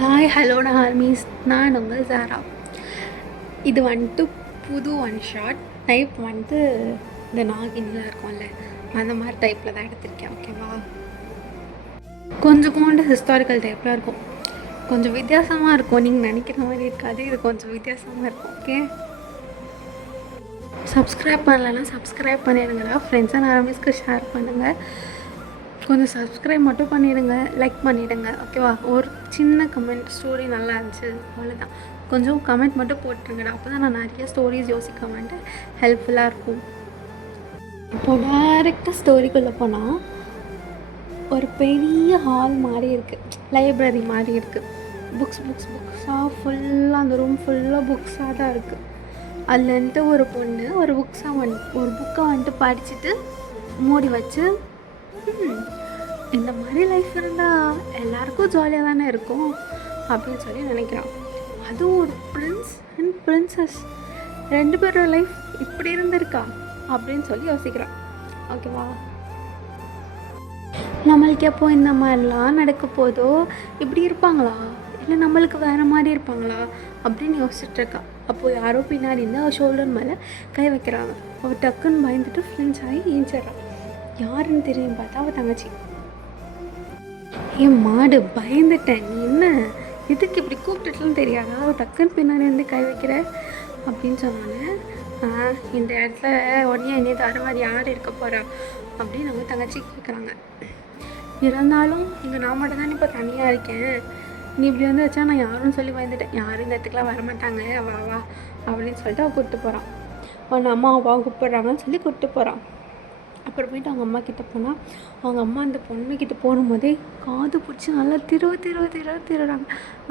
Hi ஹலோடா armies, நான் உங்கள் சாரா. இது வந்துட்டு புது ஒன் ஷாட் டைப் இந்த நாகினிலாம் இருக்கும்ல, அந்த மாதிரி டைப்பில் தான் எடுத்திருக்கேன். ஓகேவா, கொஞ்சம் ஹிஸ்டாரிக்கல் டைப்பில் இருக்கும், கொஞ்சம் வித்தியாசமாக இருக்கும். நீங்கள் நினைக்கிற மாதிரி இருக்காது, இது கொஞ்சம் வித்தியாசமாக இருக்கும். ஓகே, சப்ஸ்கிரைப் பண்ணலைன்னா சப்ஸ்கிரைப் பண்ணிடுங்கடா. ஃப்ரெண்ட்ஸ் அண்ட் ஆர்மீஸ்க்கு ஷேர் பண்ணுங்கள். கொஞ்சம் சப்ஸ்கிரைப் மட்டும் பண்ணிவிடுங்க, லைக் பண்ணிவிடுங்க. ஓகேவா, ஒரு சின்ன கமெண்ட், ஸ்டோரி நல்லா இருந்துச்சு அவ்வளோதான். கொஞ்சம் கமெண்ட் மட்டும் போட்டுருங்கடா, அப்போ தான் நான் நிறைய ஸ்டோரிஸ் யோசிக்க மாட்டேன், ஹெல்ப்ஃபுல்லாக இருக்கும். இப்போது டேரெக்டாக ஸ்டோரிக்குள்ளே போனால் ஒரு பெரிய ஹால் மாதிரி இருக்குது, லைப்ரரி மாதிரி இருக்குது. புக்ஸாக ஃபுல்லாக, அந்த ரூம் ஃபுல்லாக புக்ஸாக தான் இருக்குது. அதுலன்ட்டு ஒரு பொண்ணு ஒரு புக்கை வந்துட்டு படிச்சுட்டு மூடி வச்சு, இந்த மாதிரி லைஃப் இருந்தால் எல்லாருக்கும் ஜாலியாக தானே இருக்கும் அப்படின்னு சொல்லி நினைக்கிறான். அதுவும் ஒரு பிரின்ஸ் அண்ட் பிரின்சஸ், 2 பேரோட லைஃப் இப்படி இருந்திருக்கா அப்படின்னு சொல்லி யோசிக்கிறான். ஓகேவா, நம்மளுக்கு எப்போ இந்த மாதிரிலாம் நடக்க போதோ, இப்படி இருப்பாங்களா இல்லை நம்மளுக்கு வேறு மாதிரி இருப்பாங்களா அப்படின்னு யோசிச்சுட்ருக்கா. அப்போது யாரோ பின்னாடி இருந்து அவள் ஷோல்டர் மேலே கை வைக்கிறாங்க. அவள் டக்குன்னு பயந்துட்டு ஃப்ரெண்ட்ஸ் ஆகி ஏஞ்சிட்றான். யாருன்னு தெரியும் பார்த்தா அவள் தங்கச்சி. என் மாடு, பயந்துட்டேன், நீ என்ன இதுக்கு இப்படி கூப்பிட்டுட்டுலாம் தெரியாதா, டக்குன்னு பின்னாடி வந்து கை வைக்கிற அப்படின்னு சொன்னானே. இந்த இடத்துல உடனே என்னை தருவார் யார் இருக்க போகிறா அப்படின்னு அவங்க தங்கச்சி கேட்குறாங்க. இருந்தாலும் இங்கே நான் மட்டும் தான் இப்போ தனியாக இருக்கேன், நீ இப்படி வந்து வச்சா நான் யாருன்னு சொல்லி பயந்துட்டேன், யாரும் இந்த இடத்துக்குலாம் வரமாட்டாங்க, வா அப்படின்னு சொல்லிட்டு அவள் கூப்பிட்டு போகிறான். அவன் அம்மா அப்பாவும் கூப்பிட்றாங்கன்னு சொல்லி கூப்பிட்டு போகிறான். அப்புறமேட்டு அவங்க அம்மா கிட்டே போனால், அவங்க அம்மா அந்த பொண்ணுக்கிட்ட போகும்போதே காது பிடிச்சி நல்லா திருடுறாங்க.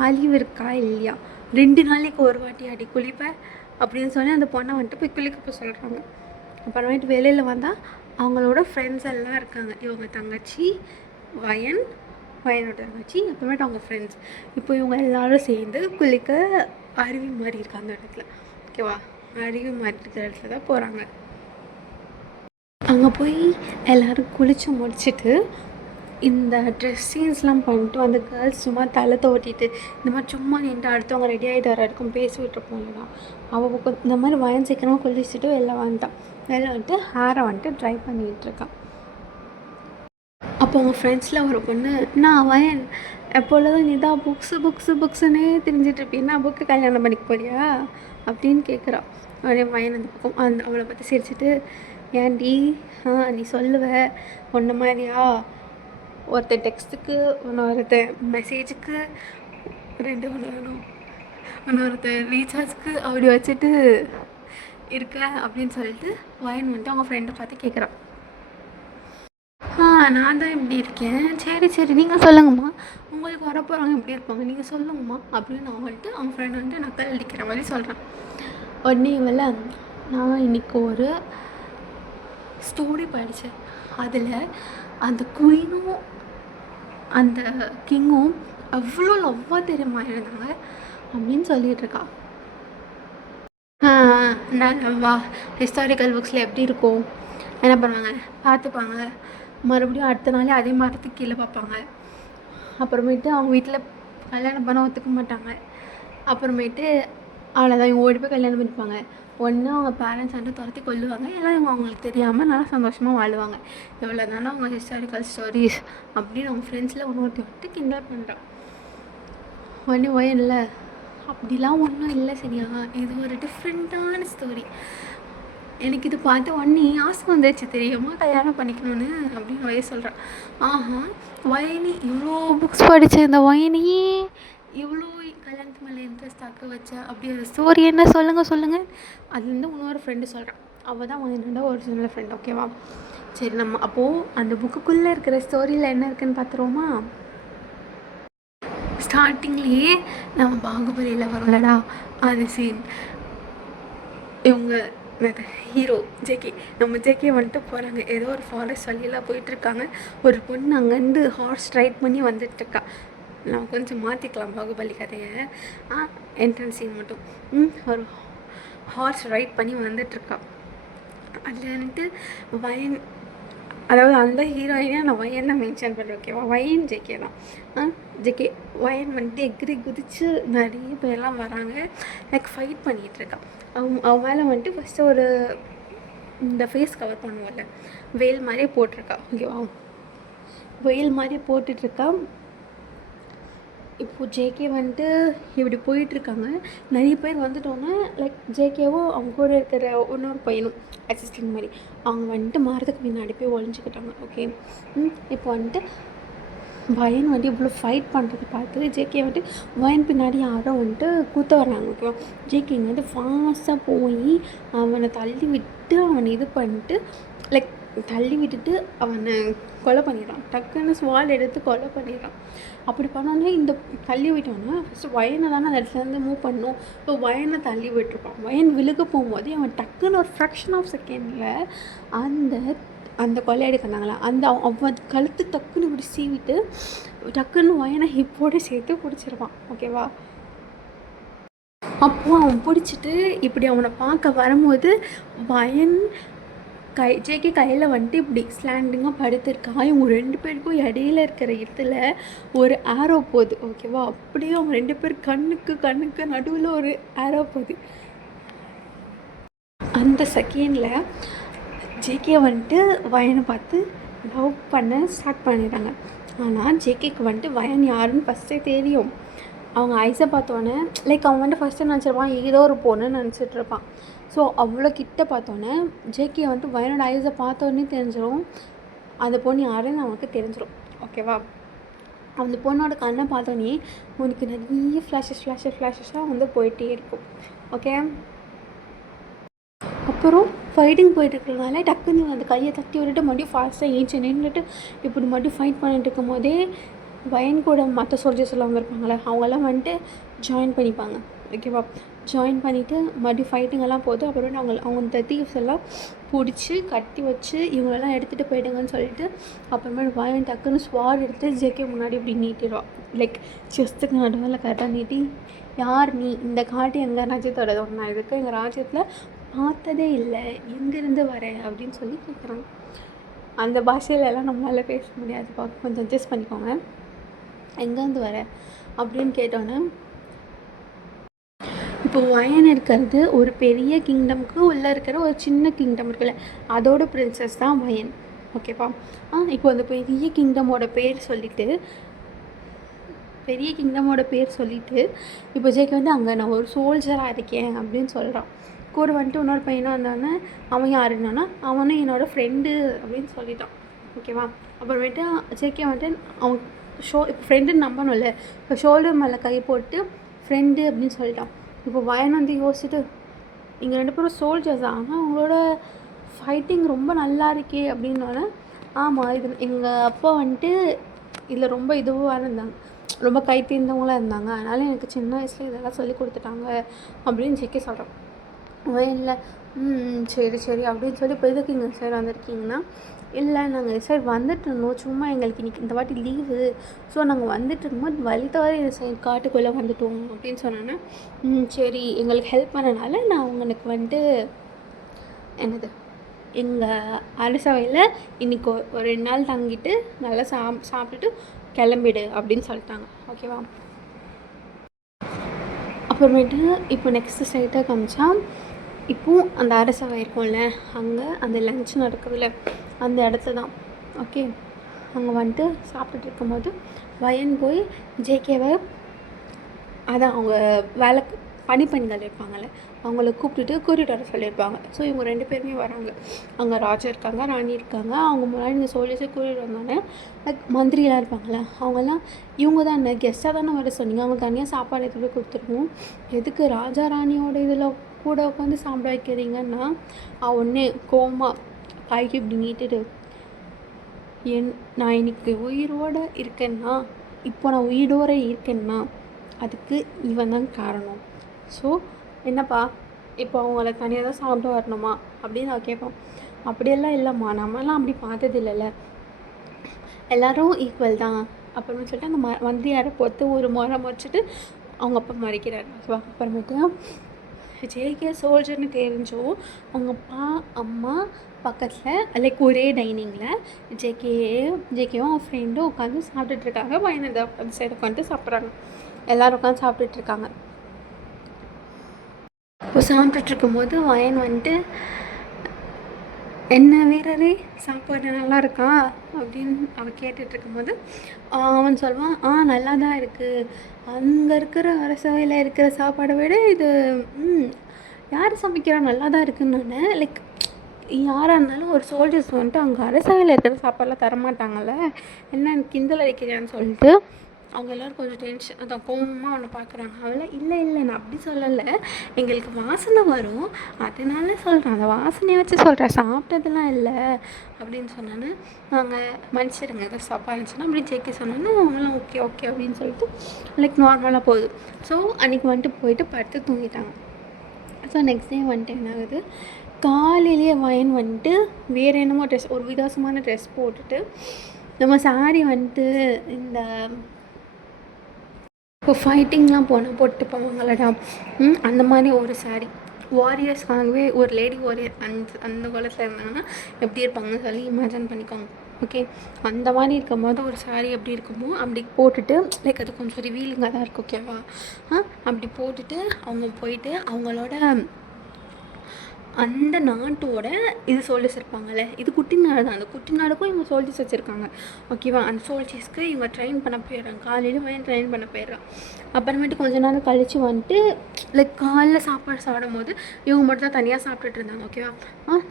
அழிவு இருக்கா இல்லையா, 2 நாளைக்கு ஒரு வாட்டி அடி குளிப்பேன் அப்படின்னு சொல்லி அந்த பொண்ணை வந்துட்டு போய் குளிக்க போய் சொல்கிறாங்க. அப்புறமேட்டு வெளியில் வந்தால் அவங்களோட ஃப்ரெண்ட்ஸ் எல்லாம் இருக்காங்க. இவங்க தங்கச்சி வயனோட தங்கச்சி, அப்புறமேட்டு அவங்க ஃப்ரெண்ட்ஸ். இப்போ இவங்க எல்லோரும் சேர்ந்து குளிக்க அருவி மாதிரி இருக்காங்க அந்த இடத்துல. ஓகேவா, அருவி மாதிரி இருக்கிற இடத்துல தான் போகிறாங்க. அங்கே போய் எல்லோரும் குளித்து முடிச்சுட்டு இந்த ட்ரெஸ் சீன்ஸ்லாம் பண்ணிட்டு அந்த கேர்ள்ஸ் சும்மா தலை தோட்டிட்டு இந்த மாதிரி சும்மா நின்று அடுத்தவங்க ரெடி ஆகிட்டு வர இருக்கும் பேசி விட்டுருப்போம் இல்லைனா, அவள் இந்த மாதிரி வயன் சீக்கிரமாக குளிச்சுட்டு வெளில வந்துட்டு ஹேரை வந்துட்டு ட்ரை பண்ணிகிட்ருக்கான். அப்போ அவங்க ஃப்ரெண்ட்ஸில் ஒரு பொண்ணு, நான் வயன் எப்பொழுதும் நீ தான் புக்ஸுன்னே தெரிஞ்சிட்ருப்பீன்னா புக்கு கல்யாணம் பண்ணிக்க போறியா அப்படின்னு கேட்குறான். அப்படியே வயன் அந்த பக்கம் அவளை பற்றி சிரிச்சிட்டு, ஏன்டி நீ சொல்லுவ ஒன்றை மாதிரியா, ஒருத்தர் டெக்ஸ்ட்டுக்கு ஒருத்தர் மெசேஜுக்கு 2 வேணும், ஒருத்தர் ரீசார்ஜுக்கு அப்படி வச்சுட்டு இருக்க அப்படின்னு சொல்லிட்டு வயன் வந்துட்டு அவங்க ஃப்ரெண்டை பார்த்து கேட்குறான். நான் தான் இப்படி இருக்கேன், சரி நீங்கள் சொல்லுங்கம்மா, உங்களுக்கு வரப்போகிறவங்க எப்படி இருப்பாங்க நீங்கள் சொல்லுங்கம்மா அப்படின்னு அவங்கள்ட்ட அவங்க ஃப்ரெண்ட் வந்துட்டு நக்கல் அடிக்கிற மாதிரி சொல்கிறான். உடனே இவள, நான் இன்றைக்கி ஒரு ஸ்டோரி படித்தேன், அதில் அந்த குயினும் அந்த கிங்கும் அவ்வளோ லவ்வாக தெரியுமா இருந்தாங்க அப்படின்னு சொல்லிகிட்ருக்கா. நான் லவ்வா, ஹிஸ்டாரிக்கல் புக்ஸில் எப்படி இருக்கும், என்ன பண்ணுவாங்க, பார்த்துப்பாங்க, மறுபடியும் அடுத்த நாளே அதே மரத்துக்கு கீழே பார்ப்பாங்க. அப்புறமேட்டு அவங்க வீட்டில் கல்யாணம் பண்ண ஒத்துக்க மாட்டாங்க. அப்புறமேட்டு அவ்வளோதான், இவங்க ஓடி போய் கல்யாணம் பண்ணிப்பாங்க. ஒன்று அவங்க பேரண்ட்ஸ் வந்துட்டு துரத்தி கொல்லுவாங்க, எல்லாம் இவங்க அவங்களுக்கு தெரியாமல் நல்லா சந்தோஷமாக வாழுவாங்க. எவ்வளோ தானே அவங்க ஹிஸ்டாரிக்கல் ஸ்டோரிஸ் அப்படின்னு அவங்க ஃப்ரெண்ட்ஸில் ஒருத்தி வந்துட்டு கிண்டல் பண்ணுறான். ஒன்று இல்லை, அப்படிலாம் ஒன்றும் இல்லை சரியா, இது ஒரு டிஃப்ரெண்ட்டான ஸ்டோரி, எனக்கு இது பார்த்து உடனே ஆசை வந்துச்சு தெரியுமா கல்யாணம் பண்ணிக்கணும்னு அப்படின்னு வய சொல்கிறான். வயனி இவ்வளோ புக்ஸ் படித்த இந்த வயனியே இவ்வளோ கல்யாணத்து மேலே இன்ட்ரெஸ்ட் ஆக்க வச்ச அப்படி ஒரு ஸ்டோரி என்ன சொல்லுங்கள். அதுலேருந்து இன்னொரு ஃப்ரெண்டு சொல்கிறான், அவள் தான் என்னோட ஒரிஜினல் ஃப்ரெண்ட். ஓகேவா, சரி நம்ம அப்போது அந்த புக்குக்குள்ளே இருக்கிற ஸ்டோரியில் என்ன இருக்குன்னு பார்த்துருவோமா. ஸ்டார்டிங்லேயே நம்ம பாகுபலியில் வரலடா அது சீன், இவங்க ஹீரோ ஜேகே வந்துட்டு போகிறாங்க, ஏதோ ஒரு ஃபாரஸ்ட் வழியெல்லாம் போயிட்டுருக்காங்க. ஒரு பொண்ணு அங்கேருந்து ஹார்ஸ் ரைட் பண்ணி வந்துட்டுருக்கா. நம்ம கொஞ்சம் மாற்றிக்கலாம் பாகுபலி கதையை, என்ட்ரன்ஸ் சீன் மட்டும். ஒரு ஹார்ஸ் ரைட் பண்ணி வந்துட்டுருக்கா. அதில் வந்துட்டு வயன், அதாவது அந்த ஹீரோயினை நான் வயன் தான் மென்ஷன் பண்ணுறேன். ஓகேவா, வயன் ஜேகே தான். ஜேகே வயன் வந்துட்டு எகிரி குதித்து நிறைய பேர்லாம் வராங்க. லைக் ஃபைட் பண்ணிகிட்ருக்கான். அவன் மேலே வந்துட்டு ஃபஸ்ட்டு ஒரு இந்த ஃபேஸ் கவர் பண்ணுவோம்ல, வெயில் மாதிரியே போட்டிருக்கா. ஓகேவா, வெயில் மாதிரியே போட்டுட்ருக்கா. இப்போது ஜேகே வந்துட்டு இப்படி போயிட்டுருக்காங்க. நிறைய பேர் வந்துட்டோன்னே லைக் ஜேகேவும் அவங்க கூட இருக்கிற இன்னொரு பையனும் அசிஸ்டன்ட் மாதிரி அவங்க வந்துட்டு மரத்துக்கு முன்னாடி போய் ஒழிஞ்சிக்கிட்டாங்க. ஓகே, இப்போ வந்துட்டு வயன் வந்துட்டு இவ்வளோ ஃபைட் பண்ணுறது பார்த்து ஜேகே வந்துட்டு வயன் பின்னாடி யாரோ வந்துட்டு கூத்த வர்றாங்க. ஓகேவா, ஜேகே இங்கே வந்து ஃபாஸ்ட்டாக போய் அவனை தள்ளி விட்டு அவனை இது பண்ணிட்டு லைக் தள்ளி விட்டுட்டு அவனை கொலை பண்ணிடுறான். டக்குன்னு ஸ்வால் எடுத்து கொலை பண்ணிடுறான். அப்படி பண்ணோன்னே இந்த தள்ளி விட்டோன்னா ஃபஸ்ட்டு வயனை தானே அந்த இடத்துலேருந்து மூவ் பண்ணணும். இப்போ வயனை தள்ளி விட்டுருப்பான். வயன் விழுக போகும்போது அவன் டக்குன்னு ஒரு ஃப்ராக்ஷன் ஆஃப் செகண்டில் அந்த கொலை எடுக்கிறாங்களா அவன் கழுத்து டக்குன்னு இப்படி சீவிட்டு டக்குன்னு வயனை ஹிப்போடு சேர்த்து பிடிச்சிருப்பான். ஓகேவா, அப்போது அவன் பிடிச்சிட்டு இப்படி அவனை பார்க்க வரும்போது வயன் ஜேகே கையில் வந்துட்டு இப்படி ஸ்லாண்டிங்காக படுத்திருக்கான். இவங்க 2 பேருக்கும் இடையில இருக்கிற இடத்துல ஒரு ஆரோ போகுது. ஓகேவா, அப்படியே அவங்க 2 பேர் கண்ணுக்கு நடுவில் ஒரு ஆரோ போகுது. அந்த செகண்டில் ஜேகே வந்துட்டு வயனை பார்த்து லவ் பண்ண ஸ்டார்ட் பண்ணிடுறாங்க. ஆனால் ஜேகேக்கு வந்துட்டு வயன் யாருன்னு ஃபஸ்ட்டே தெரியும். அவங்க ஐஸை பார்த்தோன்னே லைக் அவன் வந்துட்டு ஃபஸ்ட்டு நினச்சிருப்பான் ஏதோ ஒரு பொண்ணுன்னு நினச்சிட்ருப்பான். ஸோ அவ்வளோ கிட்ட பார்த்தோன்னே ஜேகே வந்துட்டு வயனோட ஐஸை பார்த்தோன்னே தெரிஞ்சிடும் அந்த பொண்ணு யாருன்னு அவனுக்கு தெரிஞ்சிடும். ஓகேவா, அந்த பொண்ணோட கண்ணை பார்த்தோன்னே உனக்கு நிறைய ஃப்ளாஷஸாக வந்து போயிட்டே இருக்கும். ஓகே, அப்புறம் ஃபைட்டிங் போயிட்டுருக்கிறதுனால டக்குன்னு அந்த கையை தட்டி விட்டுட்டு மறுபடியும் ஃபாஸ்ட்டாக ஏஞ்சி நின்றுட்டு இப்படி மறுபடியும் ஃபைட் பண்ணிட்டு இருக்கும் போதே வயன் கூட மற்ற சோல்ஜர்ஸ் எல்லாம் வந்திருப்பாங்களே அவங்கெல்லாம் வந்துட்டு ஜாயின் பண்ணிப்பாங்க. ஓகேவா, ஜாயின் பண்ணிவிட்டு மறுபடியும் ஃபைட்டிங்கெல்லாம் போகுது. அப்புறம் அவங்க தீவ்ஸ் எல்லாம் பிடிச்சி கட்டி வச்சு இவங்களெல்லாம் எடுத்துகிட்டு போயிடுங்கன்னு சொல்லிட்டு அப்புறமேட்டு வயன் டக்குன்னு ஸ்வாட் எடுத்து ஜேகே முன்னாடி இப்படி நீட்டிடுவான். லைக் செஸ்ட்டுக்கு நடுவில் கரெக்டாக நீட்டி, யார் நீ, இந்த காட்டு எங்கள் ராஜ்யத்தோட நான் இதுக்கு எங்கள் ராஜ்யத்தில் பார்த்ததே இல்லை, எங்கேருந்து வரேன் அப்படின்னு சொல்லி கேட்குறாங்க. அந்த பாஷையிலலாம் நம்மளால் பேச முடியாதுப்பா, கொஞ்சம் அட்ஜஸ்ட் பண்ணிக்கோங்க. எங்கேருந்து வர அப்படின்னு கேட்டோன்னே இப்போ வயன் இருக்கிறது ஒரு பெரிய கிங்டமுக்கு உள்ளே இருக்கிற ஒரு சின்ன கிங்டம் இருக்குல்ல, அதோட பிரின்சஸ் தான் வயன். ஓகேப்பா, இப்போ அந்த பெரிய கிங்டமோட பேர் சொல்லிவிட்டு இப்போ ஜேகே வந்து அங்கே நான் ஒரு சோல்ஜராக இருக்கேன் அப்படின்னு சொல்கிறான். கூட வந்துட்டு இன்னொரு பையனாக இருந்தானே அவன் யாருன்னா அவனும் என்னோடய ஃப்ரெண்டு அப்படின்னு சொல்லிட்டான். ஓகேவா, அப்புறமேட்டு ஜேகே வந்துட்டு அவன் இப்போ ஃப்ரெண்டுன்னு நம்பணும்ல, இப்போ ஷோல்டர் மேலே கை போட்டு ஃப்ரெண்டு அப்படின்னு சொல்லிட்டான். இப்போ வயன் வந்து யோசிச்சுட்டு இங்கே 2 பேரும் சோல்ஜர்ஸ் தான், ஆனால் அவங்களோட ஃபைட்டிங் ரொம்ப நல்லா இருக்கே அப்படின்னோடனே ஆமாம் இது எங்கள் அப்பா வந்துட்டு இதில் ரொம்ப இதுவாக இருந்தாங்க, ரொம்ப கை தேர்ந்தவங்களாக இருந்தாங்க, அதனால் எனக்கு சின்ன வயசில் இதெல்லாம் சொல்லி கொடுத்துட்டாங்க அப்படின்னு ஜேகே சொல்கிறான். வயனில் சரி அப்படின்னு சொல்லி இப்போ எதுக்கு இங்கே சார் வந்திருக்கீங்கன்னா, இல்லை நாங்கள் சார் வந்துட்டு இருந்தோம், சும்மா எங்களுக்கு இன்றைக்கி இந்த வாட்டி லீவு, ஸோ நாங்கள் வந்துட்டு இருக்கும்போது வழி தவிர இந்த சைடு காட்டுக்குள்ளே வந்துட்டோம் அப்படின்னு சொன்னோன்னா சரி எங்களுக்கு ஹெல்ப் பண்ணனால நான் உங்களுக்கு வந்துட்டு எங்கள் அரசவையில் இன்றைக்கி ஒரு 2 நாள் தங்கிட்டு நல்லா சாப்பிட்டுட்டு கிளம்பிடு அப்படின்னு சொல்லிட்டாங்க. ஓகேவா, அப்புறமேட்டு இப்போ நெக்ஸ்ட்டு சைட்டாக காமிச்சா இப்போது அந்த அரசவை இருக்கும்ல, அங்கே அந்த லன்ச் நடக்குதுல்ல அந்த இடத்துல தான். ஓகே, அங்கே வந்துட்டு சாப்பிட்டுட்டு இருக்கும்போது வயன் போய் ஜேகேவை அதான் அவங்க வேலைக்கு பணிப்பெண்கள் இருப்பாங்கள்ல அவங்கள கூப்பிட்டுட்டு கூட்டிகிட்டு வர சொல்லியிருப்பாங்க. ஸோ இவங்க 2 பேருமே வராங்க. அங்கே ராஜா இருக்காங்க, ராணி இருக்காங்க. அவங்க முன்னாடி இந்த சோல்ஜர்ஸை கூட்டிகிட்டு வந்தோடனே லைக் மந்திரிலாம் இருப்பாங்களே அவங்கெல்லாம் இவங்க தான் என்ன கெஸ்ட்டாக தானே வர சொன்னீங்க, அவங்க தனியாக சாப்பாடு எடுத்து போய் கொடுத்துருவோம், எதுக்கு ராஜா ராணியோட இதில் கூட உட்காந்து சாப்பிட வைக்கிறீங்கன்னா ஒன்று கோமா கைக்கு இப்படி நீட்டுட்டு நான் இன்னைக்கு உயிரோடு இருக்கேன்னா, இப்போ நான் உயிரோடு இருக்கேன்னா அதுக்கு இவன் தான் காரணம். ஸோ என்னப்பா இப்போ அவங்கள தனியாக தான் சாப்பிட வரணுமா அப்படின்னு நான் கேட்போம். அப்படியெல்லாம் இல்லைம்மா, நம்மலாம் அப்படி பார்த்தது இல்லைல்ல, எல்லோரும் ஈக்குவல் தான் அப்படின்னு சொல்லிட்டு அந்த மந்திரியாரை பொறுத்து ஒரு முறை வச்சுட்டு அவங்க அப்பா மறைக்கிறார். ஸோ அப்புறமேட்டு ஜேகே சோல்ஜர்னு தெரிஞ்சும் அவங்க அப்பா அம்மா பக்கத்தில் லைக் ஒரே டைனிங்கில் ஜேகேவும் அவன் ஃப்ரெண்டும் உட்காந்து சாப்பிட்டுட்ருக்காங்க. பையன் அந்த சைடு உட்காந்துட்டு சாப்பிட்றாங்க. எல்லோரும் உட்காந்து சாப்பிட்டுட்ருக்காங்க. இப்போ சாப்பிட்டுட்ருக்கும்போது வயன் வந்துட்டு, என்ன வீரரே சாப்பாடு நல்லா இருக்கா அப்படின்னு அவன் கேட்டுட்ருக்கும்போது அவன் சொல்லுவான், நல்லா தான் இருக்குது. அங்கே இருக்கிற அரசவையில் இருக்கிற சாப்பாடை விட இது யார் சமைக்கிறா நல்லா தான் இருக்குன்னு. லைக் யாராக இருந்தாலும் ஒரு சோல்ஜர்ஸ் வந்துட்டு அங்கே அரசவையில் இருக்கிற சாப்பாடெலாம் தரமாட்டாங்கல்ல, என்ன கிண்டல் அடிக்கிறியான்னு சொல்லிட்டு அவங்க எல்லோரும் கொஞ்சம் டென்ஷன் அதான் கோவமாக அவனை பார்க்குறாங்க. அவளை இல்லை நான் அப்படி சொல்லலை, எங்களுக்கு வாசனை வரும் அதனால சொல்கிறேன், அந்த வாசனையை வச்சு சொல்கிறேன், சாப்பிட்டதெல்லாம் இல்லை அப்படின்னு சொன்னான்னு. நாங்கள் மன்னிச்சிடுங்க ஏதோ சாப்பாடு இருந்துச்சுன்னா அப்படி ஜேகே சொன்னோன்னு அவங்களாம் ஓகே அப்படின்னு சொல்லிட்டு லைக் நார்மலாக போகுது. ஸோ அன்றைக்கி வந்துட்டு போயிட்டு படுத்து தூங்கிட்டாங்க. ஸோ நெக்ஸ்ட் டே வந்துட்டு என்ன ஆகுது, காலையிலேயே வயன் வந்துட்டு வேறு என்னமோ ட்ரெஸ், ஒரு வித்தியாசமான ட்ரெஸ் போட்டுட்டு, நம்ம சாரி வந்துட்டு இந்த இப்போ ஃபைட்டிங்லாம் போனால் போட்டு போவாங்களடா, அந்த மாதிரி ஒரு சாரீ வாரியர்ஸ்க்காகவே ஒரு லேடி வாரியர் அந்த காலத்தில் இருந்தாங்கன்னா எப்படி இருப்பாங்கன்னு சொல்லி இமேஜின் பண்ணிக்கோங்க. ஓகே, அந்த மாதிரி இருக்கும்போது ஒரு சாரீ எப்படி இருக்குமோ அப்படி போட்டுட்டு, லைக் அது கொஞ்சம் ரிவீலிங்காக தான் இருக்கும். ஓகேவா? அப்படி போட்டுட்டு அவங்க போயிட்டு அவங்களோட அந்த நாட்டோட இது சோல்ஜர்ஸ் இருப்பாங்கள்ல, இது குட்டி நாடு தான், அந்த குட்டி நாடுக்கும் இவங்க சோல்ஜர்ஸ் வச்சுருக்காங்க. ஓகேவா? அந்த சோல்ஜர்ஸ்க்கு இவங்க ட்ரெயின் பண்ண போயிடுறாங்க. காலையில் வயன் ட்ரெயின் பண்ண போயிடுறான். அப்புறமேட்டு கொஞ்ச நேரம் கழித்து வந்துட்டு லைக் காலைல சாப்பாடு சாப்பிடும் போது இவங்க மட்டும் தான் தனியாக சாப்பிட்டுட்டு இருந்தாங்க. ஓகேவா?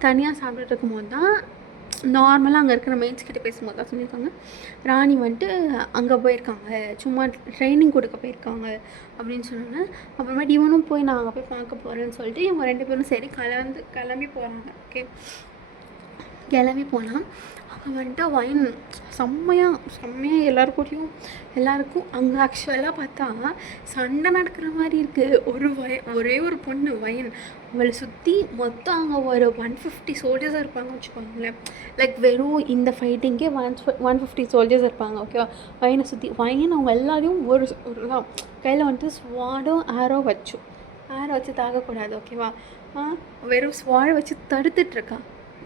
தனியாக சாப்பிட்டுட்டு இருக்கும்போது தான் நார்மலாக அங்கே இருக்கிற மெயின்ஸ் கிட்டே பேசும்போது தான் சொல்லியிருக்காங்க, ராணி வந்துட்டு அங்கே போயிருக்காங்க, சும்மா ட்ரைனிங் கொடுக்க போயிருக்காங்க அப்படின்னு சொன்னாங்க. அப்புறமேட்டு இவனும் போய் நான் அங்கே போய் பார்க்க போகிறேன்னு சொல்லிட்டு இவங்க 2 பேரும் சரி கிளம்பி போகிறாங்க. ஓகே, கிளம்பி போனால் அங்கே வந்துட்டு வயன் செம்மையாக எல்லாருக்கும் அங்கே ஆக்சுவலாக பார்த்தா சண்டை நடக்கிற மாதிரி இருக்குது. ஒரே ஒரு பொண்ணு வயன், அவளை சுற்றி மொத்தம் அங்கே ஒரு 150 சோல்ஜர்ஸ் இருப்பாங்க வச்சுக்கோங்களேன். லைக் வெறும் இந்த ஃபைட்டிங்கே 150 சோல்ஜர்ஸ் இருப்பாங்க. ஓகேவா? வயனை சுற்றி வயன் அவங்க எல்லாரையும் ஒரு தான் கையில் வந்துட்டு ஸ்வாடும் ஆரோ வச்சு தாக்கக்கூடாது. ஓகேவா? வெறும் ஸ்வாடை வச்சு தடுத்துட்ருக்கா,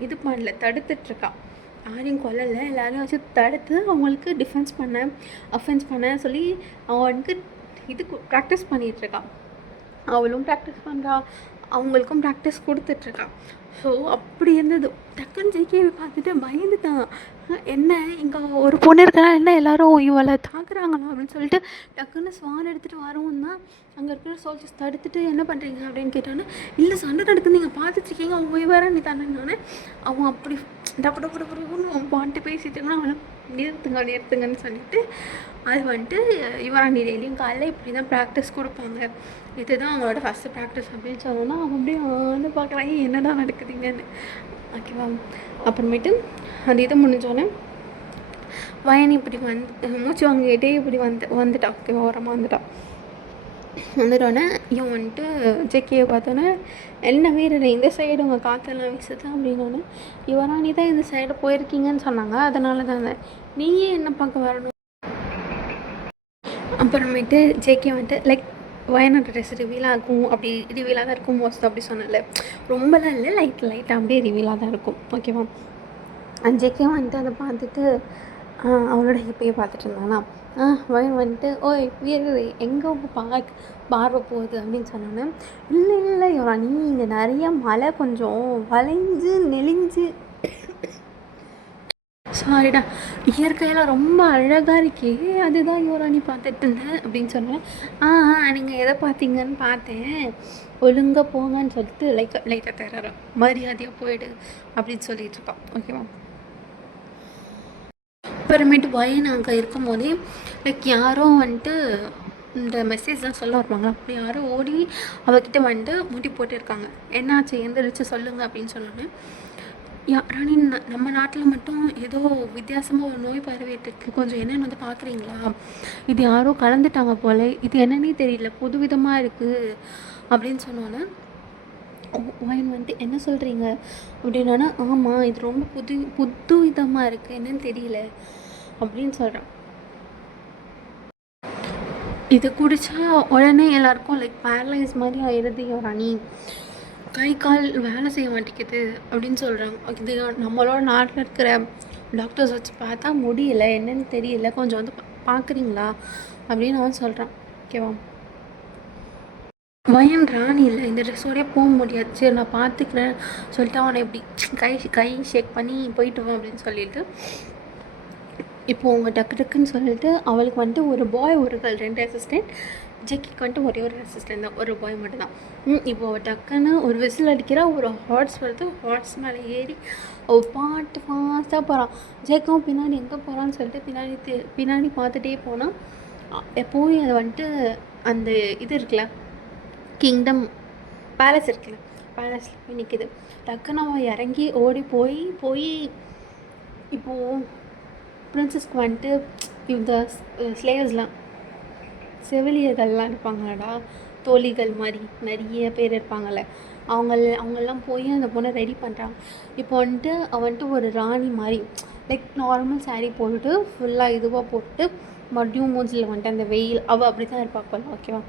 இது பண்ணல, தடுத்துட்ருக்கா, யாரையும் கொல்லலை, எல்லாரையும் வச்சு தடுத்து அவங்களுக்கு அஃபென்ஸ் பண்ண சொல்லி அவன் வந்துட்டு இதுக்கு ப்ராக்டிஸ் பண்ணிகிட்ருக்கான். அவளும் ப்ராக்டிஸ் பண்ணுறா, அவங்களுக்கும் ப்ராக்டிஸ் கொடுத்துட்ருக்கா. ஸோ அப்படி இருந்தது. டக்குன்னு ஜேகேவை பார்த்துட்டு பயந்துட்டான். என்ன இங்கே ஒரு பொண்ணு இருக்கா, என்ன எல்லோரும் இவளை தாக்குறாங்களா அப்படின்னு சொல்லிட்டு டக்குன்னு ஸ்வான் எடுத்துகிட்டு வரவும் தான் அங்கே இருக்கிற சோல்ஜர்ஸ் தடுத்துட்டு என்ன பண்ணுறீங்க அப்படின்னு கேட்டானே, இல்லை சண்டை நடக்குது நீங்கள் பார்த்துட்ருக்கீங்க, அவங்க போய் வர நீ தானே. அவன் அப்படி டப்புன்னு அவன் பாட்டு பேசிட்டுன்னா அவனை நிறுத்துங்கன்னு சொல்லிட்டு அது வந்துட்டு யுவராணி டெய்லியும் காலையில் இப்படி தான் ப்ராக்டிஸ் கொடுப்பாங்க, இதுதான் அவங்களோட ஃபஸ்ட்டு ப்ராக்டிஸ் அப்படின்னு சொன்னோன்னா அவன் அப்படியே வந்து பார்க்குறான், என்னடா நடக்குதுங்கன்னு. ஓகேவா? அப்புறமேட்டு அந்த இது முடிஞ்சோடனே வயன் இப்படி மூச்சு வாங்கிட்டே இப்படி வந்துட்டான். ஓகேவா? ஓரமாக வந்துட்டோன்னே இவன் வந்துட்டு ஜேகேவை பார்த்தோன்னே, என்ன வீரர் இந்த சைடு உங்கள் காற்றெல்லாம் வீசுது அப்படின்னோடனே, யுவராணி தான் இந்த சைடு போயிருக்கீங்கன்னு சொன்னாங்க, அதனால தான் நீயே என்ன பார்க்க வரணும். அப்புறமேட்டு ஜேகே வந்துட்டு லைக் வயனோட ட்ரெஸ் ரிவீல் ஆகும், அப்படி ரிவீலாக தான் இருக்கும் மோஸ்ட் அப்படி சொன்னல, ரொம்பலாம் இல்லை, லைட்டாக அப்படியே ரிவீலாக தான் இருக்கும். ஓகேவா? ஜேகே வந்துட்டு அதை பார்த்துட்டு அவளோட ஹிப்பையை பார்த்துட்டு இருந்தானா. வயன் வந்துட்டு, ஓய் வீரர் எங்கே உங்கள் பார்வை போகுது அப்படின்னு சொன்னோன்னே, இல்லை யுவராணி இங்கே நிறையா மழை கொஞ்சம் வளைஞ்சு நெளிஞ்சு சாரிடா இயற்கையெல்லாம் ரொம்ப அழகாக இருக்கே, அதுதான் யுவராணி பார்த்துட்டு இருந்தேன் அப்படின்னு சொன்னேன். நீங்கள் எதை பார்த்தீங்கன்னு பார்த்தேன், ஒழுங்காக போங்கன்னு சொல்லிட்டு லைட்டாக தர்றாராம், மரியாதையாக போயிடு அப்படின்னு சொல்லிட்டு இருக்கான். ஓகேவா? அப்புறமேட்டு வயன் அங்கே இருக்கும் போதே லைக் யாரும் வந்துட்டு இந்த மெசேஜ்லாம் சொல்ல வருவாங்க, அப்படி யாரும் ஓடி அவகிட்ட வந்துட்டு முடி போட்டுருக்காங்க, என்னாச்சு எந்திரிச்சு சொல்லுங்கள் அப்படின்னு சொன்னோன்னே, ராணி நம்ம நாட்டில் மட்டும் ஏதோ வித்தியாசமாக ஒரு நோய் பரவிட்டுருக்கு, கொஞ்சம் என்னென்னு வந்து பார்க்குறீங்களா, இது யாரோ கலந்துட்டாங்க போல், இது என்னன்னே தெரியல, புது விதமாக இருக்குது அப்படின்னு சொன்னோன்னே வயன் வந்துட்டு என்ன சொல்கிறீங்க அப்படின்னா, ஆமாம் இது ரொம்ப புது விதமாக இருக்குது, என்னன்னு தெரியல அப்படின்னு சொல்கிறான். இதை குடித்தா உடனே எல்லாருக்கும் லைக் பேரலைஸ் மாதிரி ஆயிடுது யுவராணி, கை கால் வேலை செய்ய மாட்டேங்குது அப்படின்னு சொல்கிறாங்க. இது நம்மளோட நாட்டில் இருக்கிற டாக்டர்ஸ் வச்சு பார்த்தா முடியல, என்னன்னு தெரியல, கொஞ்சம் வந்து பார்க்குறீங்களா அப்படின்னு அவன் சொல்கிறான். ஓகேவா, வயன் ராணி இல்லை, இந்த ட்ரெஸ்ஸோடய போக முடியாது, சரி நான் பார்த்துக்கிறேன் சொல்லிட்டு அவனை எப்படி கை ஷேக் பண்ணி போயிட்டு வான் அப்படின்னு சொல்லிட்டு இப்போது அவங்க டக்கு டக்குன்னு சொல்லிட்டு அவளுக்கு வந்துட்டு ஒரு பாய் ஒரு கேர்ள் 2 அசிஸ்டண்ட், ஜெக்கிக்கு வந்துட்டு ஒரே ஒரு அசிஸ்டண்ட் தான், ஒரு பாய் மட்டும் தான். இப்போது அவள் டக்குன்னு ஒரு விசில் அடிக்கிறா, ஒரு ஹார்ஸ் வருது, ஹார்ஸ் மேலே ஏறி அவள் பாட்டு ஃபாஸ்ட்டாக போகிறான். ஜெக்கும் பின்னாடி எங்கே போகிறான்னு சொல்லிட்டு பின்னாடி பார்த்துட்டே போனான். போய் அதை வந்துட்டு அந்த இது இருக்குல்ல, கிங்டம் பேலஸ் இருக்குல்ல, பேலஸில் போய் நிற்கிது. டக்குன்னு அவன் இறங்கி ஓடி போய் இப்போது பிரின்சஸ்க்கு வந்துட்டு இந்த ஸ்லேவர்ஸ்லாம் செவிலியர்கள்லாம் இருப்பாங்களாடா, தோழிகள் மாதிரி நிறைய பேர் இருப்பாங்கள்ல, அவங்கெல்லாம் போய் அந்த பொண்ணை ரெடி பண்ணுறாங்க. இப்போ வந்துட்டு ஒரு ராணி மாதிரி லைக் நார்மல் சாரீ போட்டுட்டு ஃபுல்லாக இதுவாக போட்டுட்டு மறுபடியும் மூஞ்சில் வந்துட்டு அந்த வெயில் அவள் அப்படி தான் இருப்பாள் போல. ஓகேவா,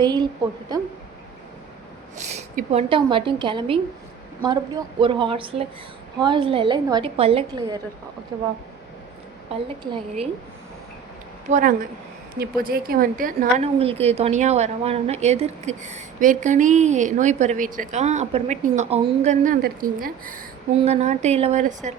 வெயில் போட்டுட்டு இப்போ வந்துட்டு அவன் மட்டும் கிளம்பி மறுபடியும் ஒரு ஹார்ஸில் எல்லாம் இந்த வாட்டி பல்லக்கில் ஏறிருப்பான். ஓகேவா, பல்லக்கில் ஏறி போகிறாங்க. இப்போ ஜேகே வந்துட்டு நானும் உங்களுக்கு துணையாக வரவானோன்னா எதற்கு, ஏற்கனவே நோய் பரவிட்டுருக்கான், அப்புறமேட்டு நீங்கள் அங்கேருந்து வந்திருக்கீங்க, உங்கள் நாட்டு இளவரசர்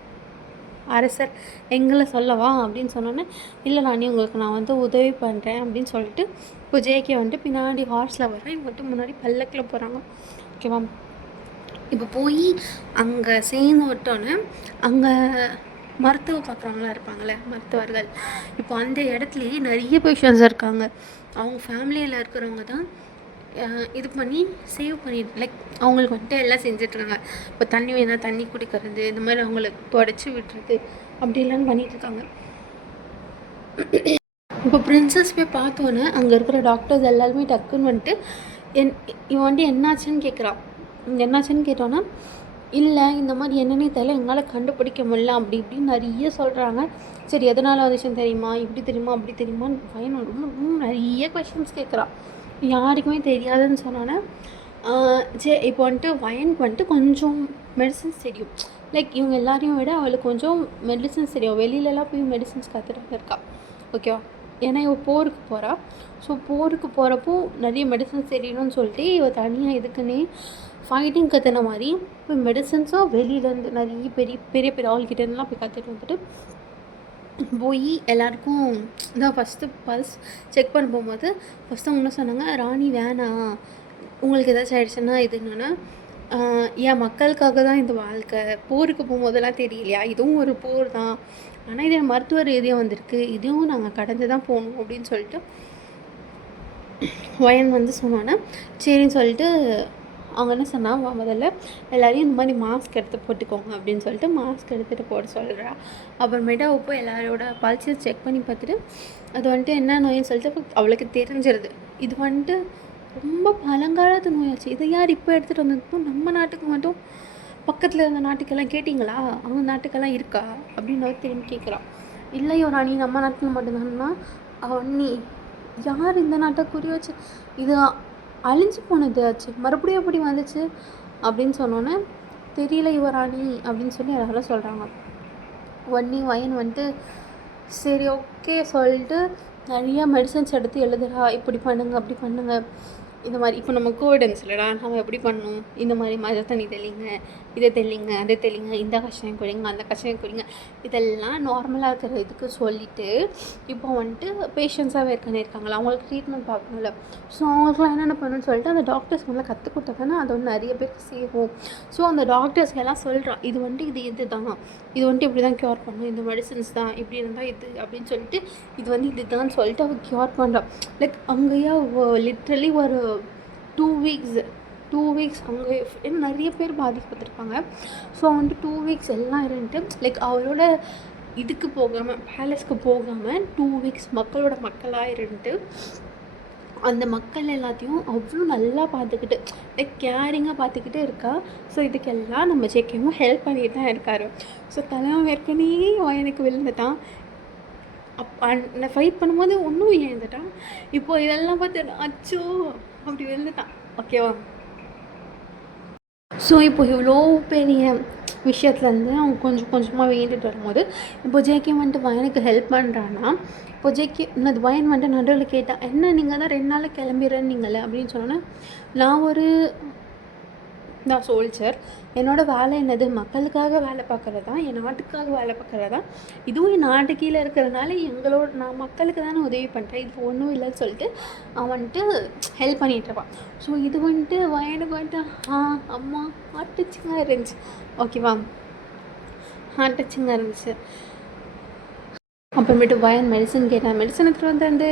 அரசர் எங்களை சொல்லவா அப்படின்னு சொன்னோன்னே, இல்லை ராணி உங்களுக்கு நான் வந்து உதவி பண்ணுறேன் அப்படின்னு சொல்லிட்டு இப்போ ஜேகே வந்துட்டு பின்னாடி ஹார்ஸில் வரேன், இவங்க வந்துட்டு முன்னாடி பல்லக்கில் போகிறாங்க. ஓகேவா, இப்போ போய் அங்கே சேர்ந்து விட்டோன்னே அங்கே மருத்துவம் பார்க்குறவங்களாம் இருப்பாங்களே, மருத்துவர்கள், இப்போ அந்த இடத்துலையே நிறைய பேஷண்ட்ஸ் இருக்காங்க. அவங்க ஃபேமிலியில் இருக்கிறவங்க தான் இது பண்ணி சேவ் பண்ணிட்டு லைக் அவங்களுக்கு வந்துட்டு எல்லாம் செஞ்சிட்ருக்காங்க. இப்போ தண்ணி வேணால் தண்ணி குடிக்கிறது, இந்த மாதிரி அவங்களுக்கு தொடச்சி விட்டுறது அப்படிலாம் பண்ணிகிட்ருக்காங்க. இப்போ பிரின்சஸ் போய் பார்த்தோன்னே அங்கே இருக்கிற டாக்டர்ஸ் எல்லாருமே டக்குன்னு வந்துட்டு இவன் வந்துட்டு என்னாச்சுன்னு கேட்குறான். என்னாச்சுன்னு கேட்டோன்னா, இல்லை இந்த மாதிரி என்னன்னே தெரியல, எங்களால் கண்டுபிடிக்க முடியல அப்படி இப்படின்னு நிறைய சொல்கிறாங்க. சரி எதனால் வந்துச்சுன்னு தெரியுமா, இப்படி தெரியுமா, அப்படி தெரியுமான்னு பையன் ரொம்ப நிறைய கொஷின்ஸ் கேட்குறான். யாருக்குமே தெரியாதுன்னு சொன்னோன்னே இப்போ வந்துட்டு வயனுக்கு வந்துட்டு கொஞ்சம் மெடிசன்ஸ் தெரியும். லைக் இவங்க எல்லாரையும் விட அவளுக்கு கொஞ்சம் மெடிசன்ஸ் தெரியும். வெளியிலலாம் போய் மெடிசன்ஸ் கற்றுட்டு இருக்கா. ஓகேவா, ஏன்னா இவள் போருக்கு போகிறா. ஸோ போருக்கு போகிறப்போ நிறைய மெடிசன்ஸ் தெரியணும்னு சொல்லிட்டு இவள் தனியாக இதுக்குன்னே ஃபைட்டிங் கற்றுன மாதிரி இப்போ மெடிசன்ஸும் வெளியிலேருந்து நிறைய பெரிய பெரிய பெரிய ஆள்கிட்டேருந்துலாம் போய் கற்றுட்டு வந்துட்டு போய் எல்லாருக்கும் இதான் ஃபஸ்ட்டு பல்ஸ் செக் பண்ண போகும்போது ஃபஸ்ட்டு அவங்க என்ன சொன்னாங்க, ராணி வேணாம், உங்களுக்கு ஏதாச்சும் ஆயிடுச்சுன்னா இதுன்னா என் மக்களுக்காக தான் இந்த வாழ்க்கை, போருக்கு போகும்போதெல்லாம் தெரியலையா, இதுவும் ஒரு போர் தான், ஆனால் இது மருத்துவ ரீதியாக வந்திருக்கு, இதுவும் நாங்கள் கடந்து தான் போகணும் அப்படின்னு சொல்லிட்டு வயன் வந்து சொன்னோன்னே சரின்னு சொல்லிட்டு அவங்க என்ன சொன்னால், முதல்ல எல்லோரையும் இந்த மாதிரி மாஸ்க் எடுத்து போட்டுக்கோங்க அப்படின்னு சொல்லிட்டு மாஸ்க் எடுத்துகிட்டு போட சொல்கிறா. அப்புறமேட்டு அவள் போய் எல்லாரோட பல்ஸை செக் பண்ணி பார்த்துட்டு அது வந்துட்டு என்ன நோயின்னு சொல்லிட்டு அவளுக்கு தெரிஞ்சிருது. இது வந்துட்டு ரொம்ப பழங்காலத்து நோயாச்சு, இதை யார் இப்போ எடுத்துகிட்டு வந்ததுக்கும் நம்ம நாட்டுக்கு மட்டும் பக்கத்தில் இருந்த நாட்டுக்கெல்லாம் கேட்டிங்களா, அவங்க நாட்டுக்கெல்லாம் இருக்கா அப்படின்னு திரும்பி கேட்குறான். இல்லையோ ராணி, நம்ம நாட்டில் மட்டும்தான்னா நீ யார் இந்த நாட்டை குறி வச்சு இது அழிஞ்சு போனது ஆச்சு, மறுபடியும் எப்படி வந்துச்சு அப்படின்னு சொன்னோன்னே தெரியல யுவராணி அப்படின்னு சொல்லி எல்லாரும் சொல்கிறாங்க. வயன் வந்துட்டு சரி ஓகே சொல்லிட்டு நிறையா மெடிசன்ஸ் எடுத்து எழுதுறா, இப்படி பண்ணுங்க அப்படி பண்ணுங்க, இந்த மாதிரி இப்போ நம்ம கோவிடன்ஸ் இல்லைடா, நம்ம எப்படி பண்ணணும், இந்த மாதிரி மழை தண்ணி தெளிங்க, இதை தெளிங்க, அதை தெளிங்க, இந்த கஷாயம் குடிங்க, அந்த கஷாயம் குடிங்க, இதெல்லாம் நார்மலாக இருக்கிற இதுக்கு சொல்லிவிட்டு இப்போ வந்துட்டு பேஷண்ட்ஸாகவே இருக்காங்களா, அவங்களுக்கு ட்ரீட்மெண்ட் பார்க்கணும்ல, ஸோ அவங்களுக்குலாம் என்னென்ன பண்ணணும்னு சொல்லிட்டு அந்த டாக்டர்ஸ் நல்லா கற்றுக் கொடுத்தாங்கன்னா அது வந்து நிறைய பேருக்கு சேரும். ஸோ அந்த டாக்டர்ஸ்க்கு எல்லாம் சொல்கிறான், இது வந்துட்டு இது தான், இது வந்துட்டு இப்படி தான் க்யூர் பண்ணணும், இந்த மெடிசன்ஸ் தான், இப்படி இருந்தால் இது அப்படின்னு சொல்லிட்டு இது வந்து இது தான் சொல்லிட்டு அவள் க்யூர் பண்ணுறான். லைக் அங்கேயே லிட்ரலி ஒரு 2 வீக்ஸ் அங்கே நிறைய பேர் பாதிக்கப்பட்டிருப்பாங்க. ஸோ வந்துட்டு 2 வீக்ஸ் எல்லாம் இருந்துட்டு லைக் அவளோட இதுக்கு போகாமல் பேலஸ்க்கு போகாமல் 2 வீக்ஸ் மக்களாக இருந்துட்டு அந்த மக்கள் எல்லாத்தையும் அவ்வளோ நல்லா பார்த்துக்கிட்டு லைக் கேரிங்காக பார்த்துக்கிட்டு இருக்கா. ஸோ இதுக்கெல்லாம் நம்ம ஜேகேவும் ஹெல்ப் பண்ணிட்டு தான் இருக்காரு. ஸோ தலைவன் ஏற்கனவே எனக்கு விழுந்துட்டான், அந்த ஃபைட் பண்ணும்போது ஒன்றும் ஏந்துட்டான். இப்போது இதெல்லாம் பார்த்து அச்சோ அப்படி வந்துட்டான். ஓகேவா? ஸோ இப்போ இவ்வளோ பெரிய விஷயத்துலேருந்து அவங்க கொஞ்சம் கொஞ்சமாக வேண்டிட்டு வரும்போது இப்போ ஜேகே வந்துட்டு வயனுக்கு ஹெல்ப் பண்ணுறான்னா, இப்போ ஜேகே அது வயன் வந்துட்டு நடுவில் கேட்டால், என்ன நீங்கள் தான் 2 நாளில் கிளம்பிடுறேன்னீங்களே அப்படின்னு சொன்னோன்னே, நான் சோல்ஜர், என்னோடய வேலை என்னது, மக்களுக்காக வேலை பார்க்குறது தான், என் நாட்டுக்காக வேலை பார்க்குறது தான். இதுவும் என் நாட்டு கீழே இருக்கிறதுனால நான் மக்களுக்கு தானே உதவி பண்ணுறேன், இது ஒன்றும் இல்லைன்னு சொல்லிட்டு அவன் வந்துட்டு ஹெல்ப் பண்ணிகிட்ருப்பான். ஸோ இது வந்துட்டு வயனுக்கு வந்துட்டு அம்மா ஹார்ட் டச்சிங்காக இருந்துச்சு. ஓகேவா? ஹார்ட் டச்சிங்காக இருந்துச்சு. அப்புறமேட்டு வயன் மெடிசன் கேட்டேன், மெடிசன் எடுத்துகிட்டு வந்து தந்து,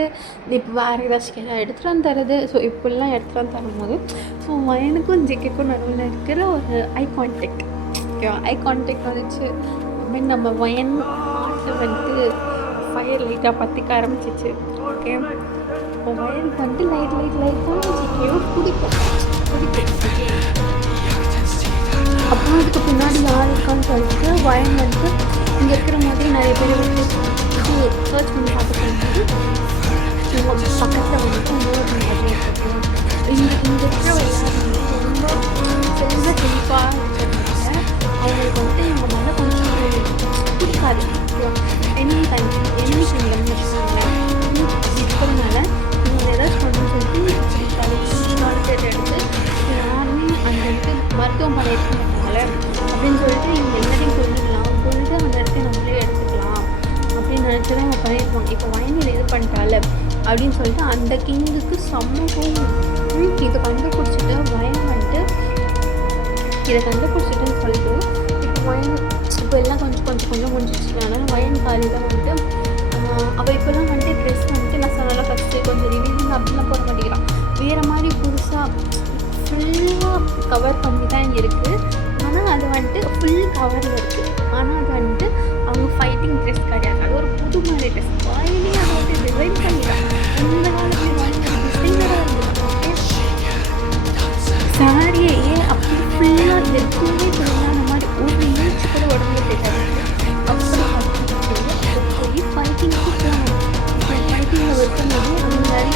இப்போ வேறு ஏதாச்சும் கேட்டால் எடுத்துகிட்டு வந்து தருது. ஸோ இப்படிலாம் எடுத்துகிட்டு வந்து தரும்போது ஸோ வயனுக்கும் ஜெகேக்கும் நடுவில் இருக்கிற ஒரு ஐ கான்டாக்ட், ஓகேவா? ஐ கான்டாக்ட் வந்துச்சு. மீன் நம்ம வயன் ஹார்ட்டில் வந்துட்டு ஃபயர் லைட்டாக பற்றிக்க ஆரம்பிச்சிச்சு. ஓகே, இப்போ வயனுக்கு வந்துட்டு லைட்டாக ஜெகேவை பிடிக்கும். அப்புறம் அதுக்கு பின்னாடி யார் இருக்கான்னு சொல்லிட்டு வயன் வந்துட்டு இங்கே இருக்கிற மாதிரி நிறைய பேர் வந்து சர்ச் பண்ணி பார்த்துட்டு பக்கத்தில் வந்துட்டு இன்னொரு மாதிரி இருக்கும். இங்கே இருக்கிற எல்லாருமே ரொம்ப செல்வ செழிப்பாக இருக்கிறதுனால அவங்களுக்கு வந்துட்டு இவங்க மேலே கொஞ்சம் பிடிக்காது. எனி சிங்கம்னு வச்சுக்கோங்களேன். இருக்கிறதுனால இவங்க ஏதாச்சும் பண்ணணும்னு சொல்லிட்டு கான்செப்ட் எடுத்து யாருமே அந்த இடத்து மருத்துவமனை எடுக்க மாட்டாங்களே அப்படின்னு சொல்லிட்டு இவங்க எல்லாத்தையும் கொண்டுட்டு அந்த இடத்த நம்மளே எடுத்துக்கலாம் அப்படின்னு நினச்சி தான் அவங்க பண்ணியிருப்பாங்க. இப்போ வயனில் இது பண்ணிட்டால அப்படின்னு சொல்லிட்டு அந்த கிங்குக்கு சமூகம் இதை கண்டுபிடிச்சிட்டு வயன் வந்துட்டு சொல்லிட்டு இப்போ வயன் இப்போ எல்லாம் கொஞ்சம் முடிஞ்சிச்சுனால வயன் காலையில் வந்துட்டு அவள் இப்போல்லாம் வந்துட்டு ட்ரெஸ் வந்துட்டு நான் சொன்னால ஃபஸ்ட்டு கொஞ்சம் ரிவீலிங் அப்படிலாம் போட மாட்டேங்கிறான். வேறு மாதிரி புதுசாக ஃபுல்லாக கவர் பண்ணி தான் இங்கே இருக்குது. ஆனால் அது வந்துட்டு ஃபுல் கவரில் இருக்குது. ஆனால் அது வந்துட்டு அவங்க ஃபைட்டிங் ட்ரெஸ் கிடையாது, அது ஒரு புது மாதிரி ட்ரெஸ். வாயிலே அதை வந்து டிசைன் பண்ணிட்டாங்க. இந்த காலத்துல வாங்கி டிசைனராக இருந்துச்சு. சாரியே அப்படி ஃபுல்லாக எதுவுமே தெரியல, அந்த மாதிரி ஒரு இன்ச்சு கூட உடம்புல தெரியாது. அப்புறம் போய் ஃபைட்டிங்க்கு போகணும். ஃபைட்டிங்கில் இருக்கும்போது அவங்க நிறைய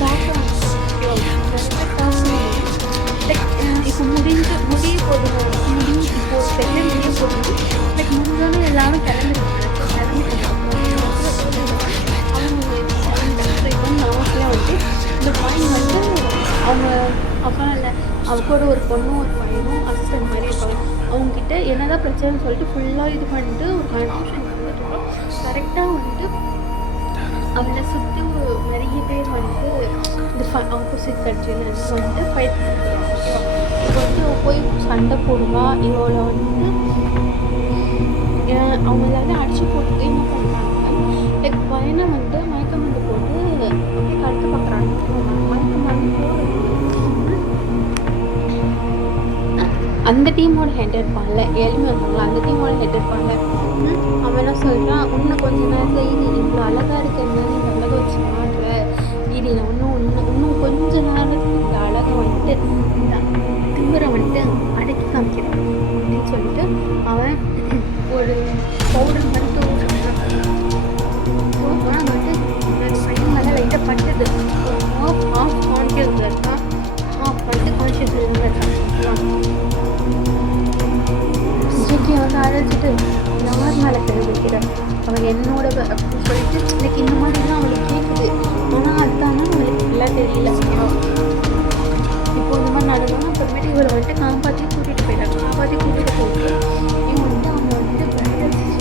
காட்டுவாங்க. இப்போ முடிய போகுது, இப்போ செகண்ட் முடிய போகுது. லைக் முடிஞ்சோன்னே எல்லாரும் கிளம்பிடுவாங்க. நாமக்கெலாம் வந்து இந்த பாயிண்ட் வந்து அவங்க அப்பா இல்லை அவங்களோட ஒரு பொண்ணும் ஒரு பையனும் அசிஸ்டன்ட் மாதிரி இருப்பாங்க. அவங்கக்கிட்ட என்னதான் பிரச்சனைன்னு சொல்லிட்டு ஃபுல்லாக இது பண்ணிட்டு ஒரு கன்ஃபியூஷன் வந்துட்டு கரெக்டாக வந்துட்டு அவளை சுற்றி நிறைய பேர் வந்துட்டு இந்த ஆப்போசிட் கண்ட்ரிலேருந்து வந்துட்டு ஃபைட் பண்ணுறாங்க. இப்போ வந்து போய் சண்டை போடுவா. இவளை வந்து அவங்க எல்லாரும் அடிச்சு போட்டு என்ன பண்ணுறாங்க, லைக் பையனை வந்து மயக்க மருந்து போட்டு அப்படியே கழுத்து பார்க்குறாங்க. மயக்க மருந்து அந்த டீமோட ஹெட் இருப்பாங்கல்ல, எளிமை இருப்பாங்களா, அந்த டீமோட ஹெட் இருப்பாங்க. அவன் என்ன சொல்கிறான், இன்னும் கொஞ்ச நேரத்தில் இது இவ்வளோ அழகாக இருக்கிறது நீ அழகாக வச்சு ஆடுற, இது இன்னும் கொஞ்ச நேரத்துக்கு இந்த அழகை வந்துட்டு இந்த திமிரை வந்துட்டு அடக்கி காமிக்கிறான் அப்படின்னு சொல்லிட்டு அவன் ஒரு பவுடர் மாதிரி தூக்குறான். வந்துட்டு என்னோட பையன் மேலே லைட்டாக பட்டுது. ஆஃப் கான்ஷியஸ் இருக்கான், ஆஃப் வந்துட்டு கான்ஷியஸ் இருக்கான். ஜிகே வந்து அழைச்சிட்டு யார் மேலே கை வைக்கிறார், அவன் என்னோட அப்படின்னு சொல்லிட்டு எனக்கு இந்த மாதிரிலாம் அவளுக்கு கேட்குது. ஆனால் அதுதானே அவளுக்கு எல்லாம் தெரியல. இப்போ இந்த மாதிரி நடந்தோன்னா அப்புறமேட்டு இவளை வந்துட்டு காப்பாற்றி கூட்டிகிட்டு போயிட்டாங்க. காப்பாற்றி கூட்டிகிட்டு போயிட்டு இவங்க வந்துட்டு அவங்க வந்துட்டு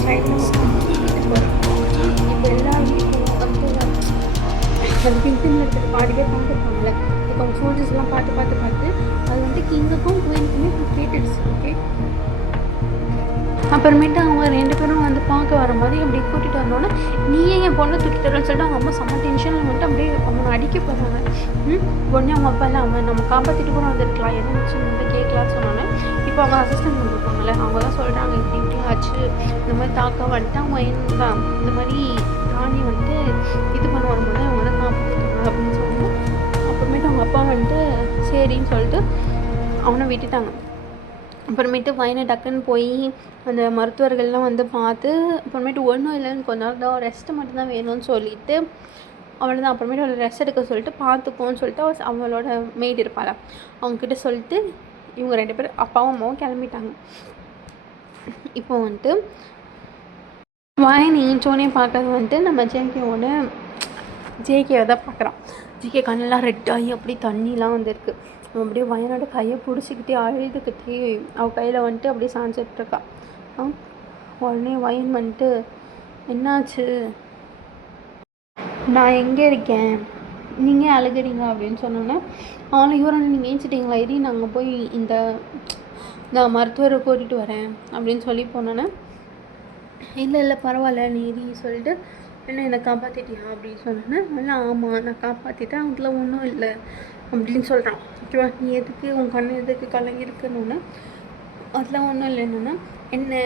பிரைடல் ஸ்டைலில் கூட்டிகிட்டு போகிறாங்க. இப்போ எல்லா வீட்டுக்கும் வந்து அந்த பின்பின் இருக்கிற பாடியே பார்த்துருப்பாங்களே, இப்போ அவங்க சோல்ஜர்ஸ்லாம் பார்த்து அது வந்துட்டு கிங்குக்கும் குயினுக்குமே கேட்டுடுச்சு. ஓகே, அப்புறமேட்டு அவங்க 2 பேரும் வந்து பார்க்க வரும்போது அப்படி கூட்டிகிட்டு வந்தோன்னே நீயே என் பொண்ணை தூக்கிட்டு வரேன்னு சொல்லிட்டு அவங்க அம்மா செம்ம டென்ஷனில் வந்துட்டு அப்படியே அவனை அடிக்க போகிறாங்க. உடனே அவங்க அப்பா இல்லை அவன் நம்ம காப்பாற்றிட்டு கூட வந்துருக்கலாம், எதை வச்சு வந்து கேட்கலான்னு சொன்னோன்னே இப்போ அவங்க அசிஸ்டன்ட் வந்துருப்பாங்கல்ல, அவங்க தான் சொல்கிறாங்க இப்படி ஆச்சு, இந்த மாதிரி தாக்க வந்துட்டு அவங்க தான் இந்த மாதிரி ராணி வந்துட்டு இது பண்ண வரும்போது அவங்க தான் காப்பாற்றிட்டாங்க அப்படின்னு சொல்லிட்டு அப்புறமேட்டு அவங்க அப்பா வந்துட்டு சரின்னு சொல்லிட்டு அவனை விட்டுட்டாங்க. அப்புறமேட்டு வயனை டக்குன்னு போய் அந்த மருத்துவர்கள்லாம் வந்து பார்த்து அப்புறமேட்டு ஒன்றும் இல்லைன்னு கொஞ்ச நேரம் தான் ரெஸ்ட்டு மட்டும்தான் வேணும்னு சொல்லிவிட்டு அவ்வளோதான். அப்புறமேட்டு அவளை ரெஸ்ட் எடுக்க சொல்லிட்டு பார்த்துக்கோன்னு சொல்லிட்டு அவளோட மெய்டு இருப்பாள் அவங்கக்கிட்ட சொல்லிட்டு இவங்க 2 பேர் அப்பாவும் அம்மாவும் கிளம்பிட்டாங்க. இப்போ வந்துட்டு வயன் ஏஞ்சோடனே பார்க்கறது வந்துட்டு நம்ம ஜேகேவை தான் பார்க்குறான். ஜேகே கண்ணெல்லாம் ரெட் ஆகி அப்படியே தண்ணிலாம் வந்துருக்கு. அவன் அப்படியே வயனோட கையை பிடிச்சிக்கிட்டே அழுதுகிட்டே அவள் கையில் வந்துட்டு அப்படியே சாஞ்சிட்ருக்கா. உடனே வயன் வந்துட்டு என்னாச்சு, நான் எங்கே இருக்கேன், நீங்கள் அழுகிறீங்க அப்படின்னு சொன்னோன்னே அவனை இவரை நீங்கள் ஏஞ்சிட்டிங்களா, இடி நாங்கள் போய் இந்த மருத்துவரை கூட்டிகிட்டு வரேன் அப்படின்னு சொல்லி போனோன்னே இல்லை பரவாயில்ல நீ சொல்லிட்டு என்னை காப்பாற்றிட்டியா அப்படின்னு சொன்னோன்னே இல்லை ஆமாம் நான் காப்பாற்றிட்டேன், அவங்களாம் ஒன்றும் இல்லை அப்படின்னு சொல்கிறான். ஓகேவா, நீ எதுக்கு உன் கண்ணு எதுக்கு கலங்கிருக்குன்னு அதெல்லாம் ஒன்றும் இல்லைன்னா என்ன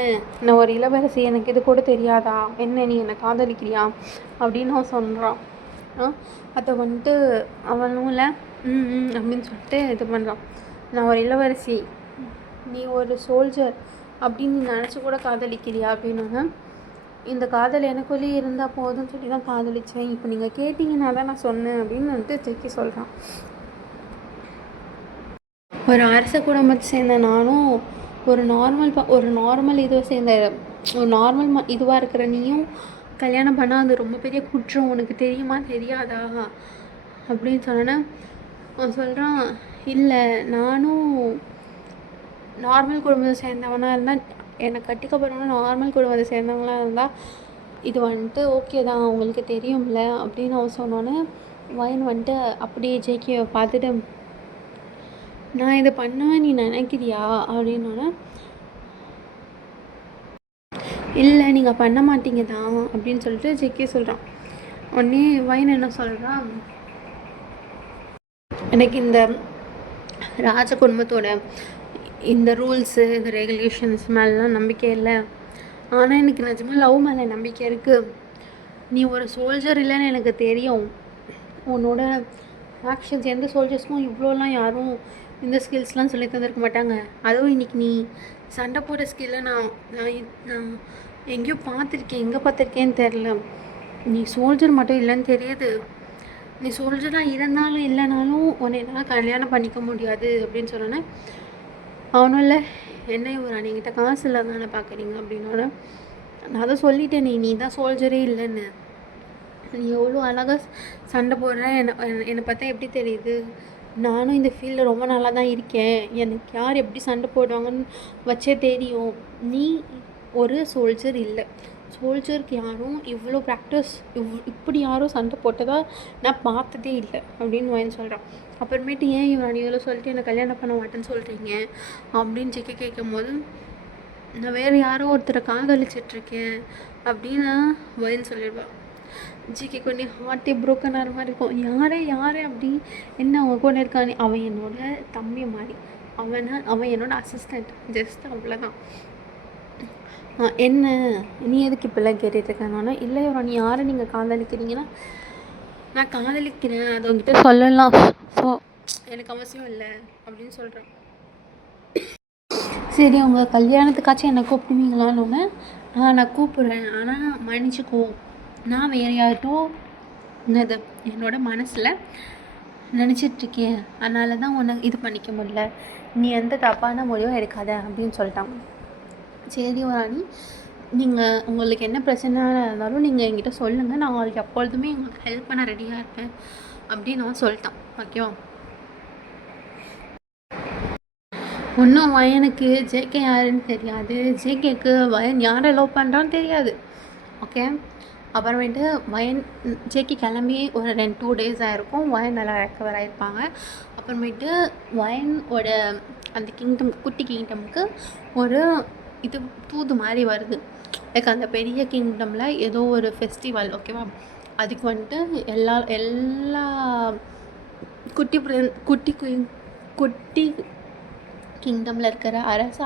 நான் ஒரு இளவரசி எனக்கு இது கூட தெரியாதா, என்ன நீ என்னை காதலிக்கிறியா அப்படின்னு அவன் சொல்கிறான். அதை வந்துட்டு அவனும் இல்லை அப்படின்னு சொல்லிட்டு இது பண்ணுறான். நான் ஒரு இளவரசி, நீ ஒரு சோல்ஜர் அப்படின்னு நீ நினச்சி கூட காதலிக்கிறியா அப்படின்னா இந்த காதல் எனக்குள்ளேயே இருந்தால் போதும்னு சொல்லி தான் காதலித்தேன், இப்போ நீங்கள் கேட்டிங்கன்னா தான் நான் சொன்னேன் அப்படின்னு வந்துட்டு ஜெக்கி சொல்கிறான். ஒரு அரச குடும்பத்தை சேர்ந்த நானும் ஒரு நார்மல் இதுவை சேர்ந்த ஒரு நார்மல் இதுவாக இருக்கிற நீயும் கல்யாணம் பண்ணால் அது ரொம்ப பெரிய குற்றம், உனக்கு தெரியுமா தெரியாதா அப்படின்னு சொன்னேன்னா அவன் சொல்கிறான், இல்லை நானும் நார்மல் குடும்பத்தை சேர்ந்தவனாக இருந்தால் என்னை கட்டிக்க போகிறவனா நார்மல் குடும்பத்தை சேர்ந்தவங்களாக இருந்தால் இது வந்துட்டு ஓகே தான், அவங்களுக்கு தெரியும்ல அப்படின்னு அவன் சொன்னோன்னே வயன் வந்துட்டு அப்படியே ஜேகேவை பார்த்துட்டு நான் இதை பண்ணுவேன் நீ நினைக்கிறியா அப்படின்னோடனே இல்லை நீங்கள் பண்ண மாட்டீங்க தான் அப்படின்னு சொல்லிட்டு ஜேகே சொல்கிறான். உடனே வயன் என்ன சொல்கிறான், எனக்கு இந்த ராஜ குடும்பத்தோட இந்த ரூல்ஸு இந்த ரெகுலேஷன்ஸ் மேலாம் நம்பிக்கை இல்லை, ஆனால் எனக்கு நிஜமாக லவ் மேலே நம்பிக்கை இருக்குது. நீ ஒரு சோல்ஜர் இல்லைன்னு எனக்கு தெரியும், உன்னோட ஆக்ஷன்ஸ் எந்த சோல்ஜர்ஸ்க்கும் இவ்வளோலாம் யாரும் இந்த ஸ்கில்ஸ்லாம் சொல்லி தந்திருக்க மாட்டாங்க. அதுவும் இன்றைக்கி நீ சண்டை போடுற ஸ்கில்லை நான் எங்கேயோ பார்த்துருக்கேன், எங்கே பார்த்துருக்கேன்னு தெரில. நீ சோல்ஜர் மட்டும் இல்லைன்னு தெரியுது, நீ சோல்ஜராக இருந்தாலும் இல்லைனாலும் உன்னை என்னால் கல்யாணம் பண்ணிக்க முடியாது அப்படின்னு சொன்னோன்னே அவனும் இல்லை என்ன இவர் நீங்கிட்ட காசு இல்லை தானே பார்க்குறீங்க அப்படின்னோட நான் தான் சொல்லிட்டேன் நீ தான் சோல்ஜரே இல்லைன்னு, நீ எவ்வளோ அழகாக சண்டை போடுற என்னை பார்த்தா எப்படி தெரியுது, நானும் இந்த ஃபீல்டில் ரொம்ப நல்லா தான் இருக்கேன், எனக்கு யார் எப்படி சண்டை போடுவாங்கன்னு வச்சே தெரியும், நீ ஒரு சோல்ஜர் இல்லை, சோல்ஜருக்கு யாரும் இவ்வளோ ப்ராக்டிஸ் இப்படி யாரும் சண்டை போட்டதாக நான் பார்த்ததே இல்லை அப்படின்னு வயன் சொல்கிறான். அப்புறமேட்டு ஏன் இவன் இதில் சொல்லிட்டு என்னை கல்யாணம் பண்ண மாட்டேன்னு சொல்கிறீங்க அப்படின்னு ஜெக்கி கேட்கும் போது நான் வேறு யாரோ ஒருத்தரை காதலிச்சிட்ருக்கேன் அப்படின்னு வயன் சொல்லிடுவான். ஜிகே கொஞ்சம் ஹார்ட்டே ப்ரோக்கன் ஆகிற மாதிரி இருக்கும். யாரே அப்படி என்ன அவங்க கூட இருக்கானே, அவன் என்னோட தம்பி மாதிரி, அவன் என்னோட அசிஸ்டண்ட் ஜஸ்ட் அவ்வளோதான். என்ன நீ எதுக்கு இப்போல்லாம் கேட்டுட்ருக்கேன்னா இல்லை நீ யாரை நீங்கள் காதலிக்கிறீங்கன்னா நான் காதலிக்கிறேன் அது உங்ககிட்ட சொல்லலாம், ஸோ எனக்கு அவசியம் இல்லை அப்படின்னு சொல்கிறேன். சரி அவங்க கல்யாணத்துக்காச்சும் என்னை கூப்பிடுவீங்களான்னு நான் கூப்பிட்றேன், ஆனால் மன்னிச்சுக்கோ நான் வேறு யார்கிட்டோ என்னோட மனசில் நினச்சிட்ருக்கேன், அதனால தான் உன்னை இது பண்ணிக்க முடியல, நீ எந்த தப்பான முடிவும் எடுக்காத அப்படின்னு சொல்லிட்டாங்க. சரி ராணி, நீங்கள் உங்களுக்கு என்ன பிரச்சனை இருந்தாலும் நீங்கள் என்கிட்ட சொல்லுங்கள், நான் உங்களுக்கு எப்பொழுதுமே உங்களுக்கு ஹெல்ப் பண்ண ரெடியாக இருப்பேன் அப்படின்னு நான் சொல்லிட்டான். ஓகேவா, இன்னும் வயனுக்கு ஜேகே யாருன்னு தெரியாது, ஜேகேக்கு வயன் யாரை லவ் பண்ணுறான்னு தெரியாது. ஓகே, அப்புறமேட்டு வயன் ஜேகே கிளம்பி ஒரு 2 days ஆகிருக்கும், வயன் நல்லா ரெக்கவர் ஆகிருப்பாங்க. அப்புறமேட்டு வயனோட அந்த குட்டி கிங்டமுக்கு ஒரு இது தூது மாதிரி வருது, லைக் அந்த பெரிய கிங்டமில் ஏதோ ஒரு ஃபெஸ்டிவல். ஓகேவா, அதுக்கு வந்துட்டு எல்லா குட்டி கிங்டமில் இருக்கிற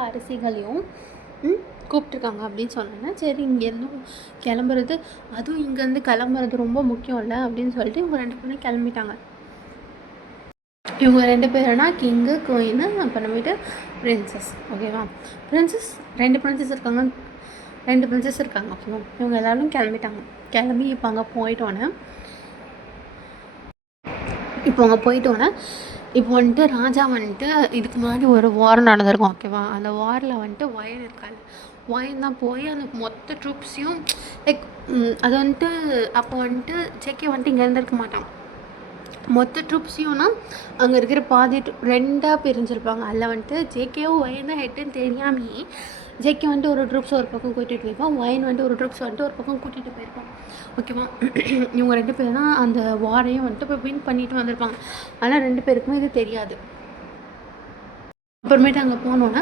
அரசிகளையும் கூப்பிட்ருக்காங்க அப்படின்னு சொன்னோன்னா சரி இங்கேருந்தும் கிளம்புறது, அதுவும் இங்கேருந்து கிளம்புறது ரொம்ப முக்கியம் இல்லை அப்படின்னு சொல்லிட்டு இவங்க 2 பேரும் கிளம்பிட்டாங்க. இவங்க 2 பேருனா கிங்கு, குயினு, அப்புறமேட்டு பிரின்சஸ். ஓகேவா? பிரின்சஸ் 2 பிரின்சஸ் இருக்காங்க. 2 பிரின்சஸ் இருக்காங்க. ஓகேவா? இவங்க எல்லோரும் கிளம்பிட்டாங்க. கிளம்பி இப்போ அங்கே போயிட்டோன்னே இப்போ வந்துட்டு ராஜா வந்துட்டு இதுக்கு முன்னாடி ஒரு வார் நடந்திருக்கும். ஓகேவா? அந்த வாரில் வந்துட்டு வயன் இருக்காது. வயன் தான் போய் அந்த மொத்த ட்ரூப்ஸையும் லைக் அது வந்துட்டு அப்போ வந்துட்டு ஜேகே வந்துட்டு இங்கே இருந்திருக்க மாட்டான். மொத்த ட்ரூப்ஸையும்னா அங்கே இருக்கிற பாதி 2ஆக பிரிஞ்சிருப்பாங்க. அதில் வந்துட்டு ஜேகேவும் வயன் தான் ஹெட்டுன்னு தெரியாமையே ஜேகே வந்துட்டு ஒரு ட்ரூப்ஸ் ஒரு பக்கம் கூட்டிகிட்டு போயிருப்பான். வயன் வந்துட்டு ஒரு ட்ரூப்ஸ் வந்துட்டு ஒரு பக்கம் கூட்டிகிட்டு போயிருப்பான். ஓகேவா? இவங்க 2 பேர் தான் அந்த வாரையும் வந்துட்டு இப்போ வின் பண்ணிட்டு வந்திருப்பாங்க. ஆனால் 2 பேருக்குமே இது தெரியாது. அப்புறமேட்டு அங்கே போனோன்னா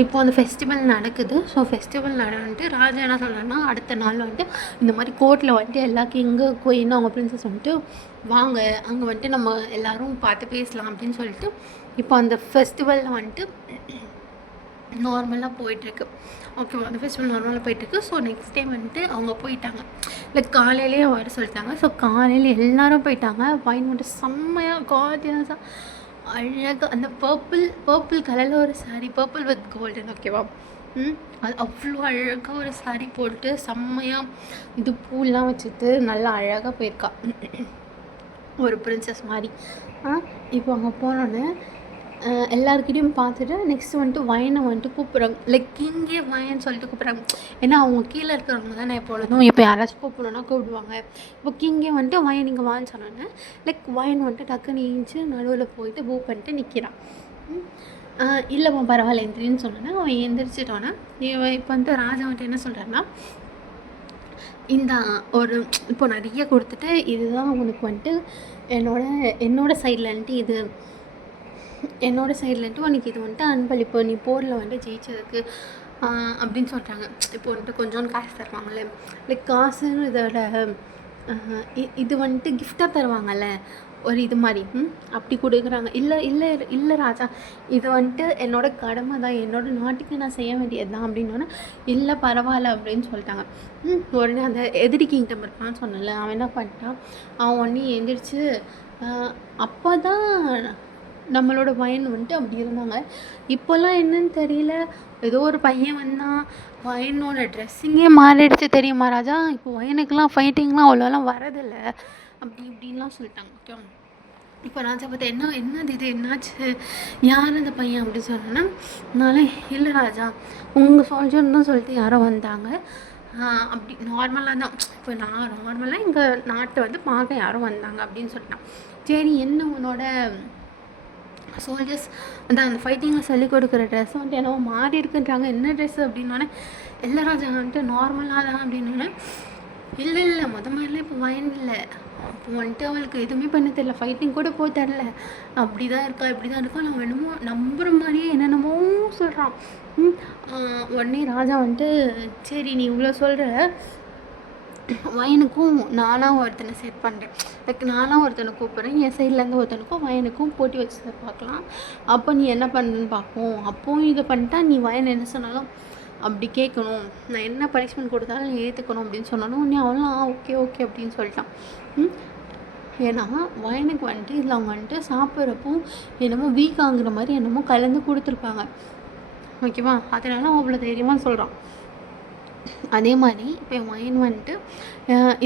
இப்போ அந்த ஃபெஸ்டிவல் நடக்குது. ஸோ ஃபெஸ்டிவல் நடந்துட்டு ராஜா என்ன சொல்கிறாங்கன்னா அடுத்த நாள் வந்துட்டு இந்த மாதிரி கோர்ட்டில் வந்துட்டு எல்லா கிங்கு குயின் அவங்க பிரின்சஸ் வந்துட்டு வாங்க அங்கே வந்துட்டு நம்ம எல்லோரும் பார்த்து பேசலாம் அப்படின்னு சொல்லிட்டு இப்போ அந்த ஃபெஸ்டிவலில் வந்துட்டு நார்மலாக போயிட்டுருக்கு. ஓகேவா? அந்த ஃபெஸ்டிவல் நார்மலாக போயிட்டுருக்கு. ஸோ நெக்ஸ்ட் டைம் வந்துட்டு அவங்க போயிட்டாங்க. லைக் காலையிலேயே வர சொல்லிட்டாங்க. ஸோ காலையில் எல்லோரும் போயிட்டாங்க. வைன் வந்துட்டு செம்மையாக கார்டியஸாக அழகாக அந்த பர்பிள் கலரில் ஒரு சாரீ, பர்பிள் வித் கோல்டன். ஓகேவா? அது அவ்வளோ அழகாக ஒரு சாரீ போட்டு செம்மையாக இது பூலாம் வச்சுட்டு நல்லா அழகாக போயிருக்கா ஒரு பிரின்சஸ் மாதிரி. இப்போ அங்கே போனோன்னே எல்லாருக்கிட்டையும் பார்த்துட்டு நெக்ஸ்ட்டு வந்துட்டு வயனை வந்துட்டு கூப்பிட்றாங்க. லைக் கிங்கே வயன்னு சொல்லிட்டு கூப்பிட்றாங்க. ஏன்னா அவங்க கீழே இருக்கிறவங்க தானே எப்பொழுதும் இப்போ யாராச்சும் கூப்பிடணுன்னா கூப்பிடுவாங்க. இப்போ கிங்கே வந்துட்டு வயன் இங்கே வான்னு சொன்னோன்னே லைக் வயன் வந்துட்டு டக்குன்னு நீஞ்சி நடுவில் போயிட்டு பூ பண்ணிட்டு நிற்கிறான். இல்லைம்மா பரவாயில்ல எந்திரின்னு சொன்னோன்னே அவன் எந்திரிச்சிட்டோன்னே இப்போ வந்துட்டு ராஜா வந்துட்டு என்ன சொல்கிறாருன்னா இந்த ஒரு இப்போ நிறைய கொடுத்துட்டு இதுதான் உனக்கு வந்துட்டு என்னோடய சைட்லன்ட்டு இது என்னோடய சைட்லேருந்து உனக்கு இது வந்துட்டு அன்பளிப்பு, நீ போரில் வந்துட்டு ஜெயிச்சதுக்கு அப்படின்னு சொல்கிறாங்க. இப்போ வந்துட்டு கொஞ்சோண்டு காசு தருவாங்கள்ல, லைக் காசுன்னு இதோட இது வந்துட்டு கிஃப்டாக தருவாங்கள்ல ஒரு இது மாதிரி அப்படி கொடுக்குறாங்க. இல்லை ராஜா, இது வந்துட்டு என்னோடய கடமை தான், என்னோடய நாட்டுக்கு நான் செய்ய வேண்டியது தான் அப்படின்னோடனே இல்லை பரவாயில்ல அப்படின்னு சொல்லிட்டாங்க. உடனே அந்த எதிரி கிங்டம் இருப்பான்னு சொன்னல, அவன் என்ன பண்ணிட்டான், அவன் உடனே எழுந்திரிச்சு அப்போ தான் நம்மளோட வயன் வந்துட்டு அப்படி இருந்தாங்க. இப்போல்லாம் என்னன்னு தெரியல, ஏதோ ஒரு பையன் வந்தான், வயனோட ட்ரெஸ்ஸிங்கே மாறிடுச்சு தெரியுமா ராஜா. இப்போ வயனுக்கெலாம் ஃபைட்டிங்லாம் அவ்வளோலாம் வரதில்லை அப்படி இப்படின்லாம் சொல்லிட்டாங்க. ஓகே, இப்போ ராஜா பார்த்தா என்னது இது என்னாச்சு, யார் அந்த பையன் அப்படி சொன்னேன்னா, அதனால இல்லை ராஜா உங்கள் சோல்ஜர்னு தான் சொல்லிட்டு யாரோ வந்தாங்க அப்படி நார்மலாக தான். இப்போ நான் நார்மலாக எங்கள் நாட்டை வந்து பார்க்க யாரோ வந்தாங்க அப்படின்னு சொல்லிட்டான். சரி என்ன உன்னோட சோல்ஜர்ஸ் அதான் அந்த ஃபைட்டிங்கில் சொல்லிக் கொடுக்குற ட்ரெஸ் வந்துட்டு என்னவோ மாறி இருக்குன்றாங்க, என்ன ட்ரெஸ்ஸு அப்படின்னோடனே எல்லா ராஜா வந்துட்டு நார்மலாக தான் அப்படின்னோடனே இல்லை மாதிரிலாம் இப்போ வயன் இல்லை, இப்போ வந்துட்டு அவளுக்கு எதுவுமே பண்ண தெரில, ஃபைட்டிங் கூட போய் தரல, அப்படி தான் இருக்கா இப்படி தான் இருக்கா, நான் என்னமோ நம்புகிற மாதிரியே என்னென்னமோ சொல்கிறான். உடனே ராஜா வந்துட்டு சரி நீ இவ்வளோ சொல்கிற, வயனுக்கும் நானாக ஒருத்தனை செட் பண்ணுறேன், லைக் நானாக ஒருத்தனை கூப்பிட்றேன், என் சைட்லேருந்து ஒருத்தனுக்கும் வயனுக்கும் போட்டி வச்சு பார்க்கலாம், அப்போ நீ என்ன பண்ணுன்னு பார்ப்போம், அப்போவும் இதை பண்ணிட்டா நீ வயன் என்ன சொன்னாலும் அப்படி கேட்கணும், நான் என்ன பனிஷ்மெண்ட் கொடுத்தாலும் நீ ஏற்றுக்கணும் அப்படின்னு சொன்னாலும் நீ அவனும் ஓகே அப்படின்னு சொல்லிட்டான். ஏன்னா வயனுக்கு வந்துட்டு இதில் அவங்க வந்துட்டு சாப்பிட்றப்போ என்னமோ வீக் ஆகுற மாதிரி என்னமோ கலந்து கொடுத்துருப்பாங்க. ஓகேவா, அதனால அவ்வளோ தைரியமாக சொல்கிறான். அதே மாதிரி இப்போ வயன் வந்துட்டு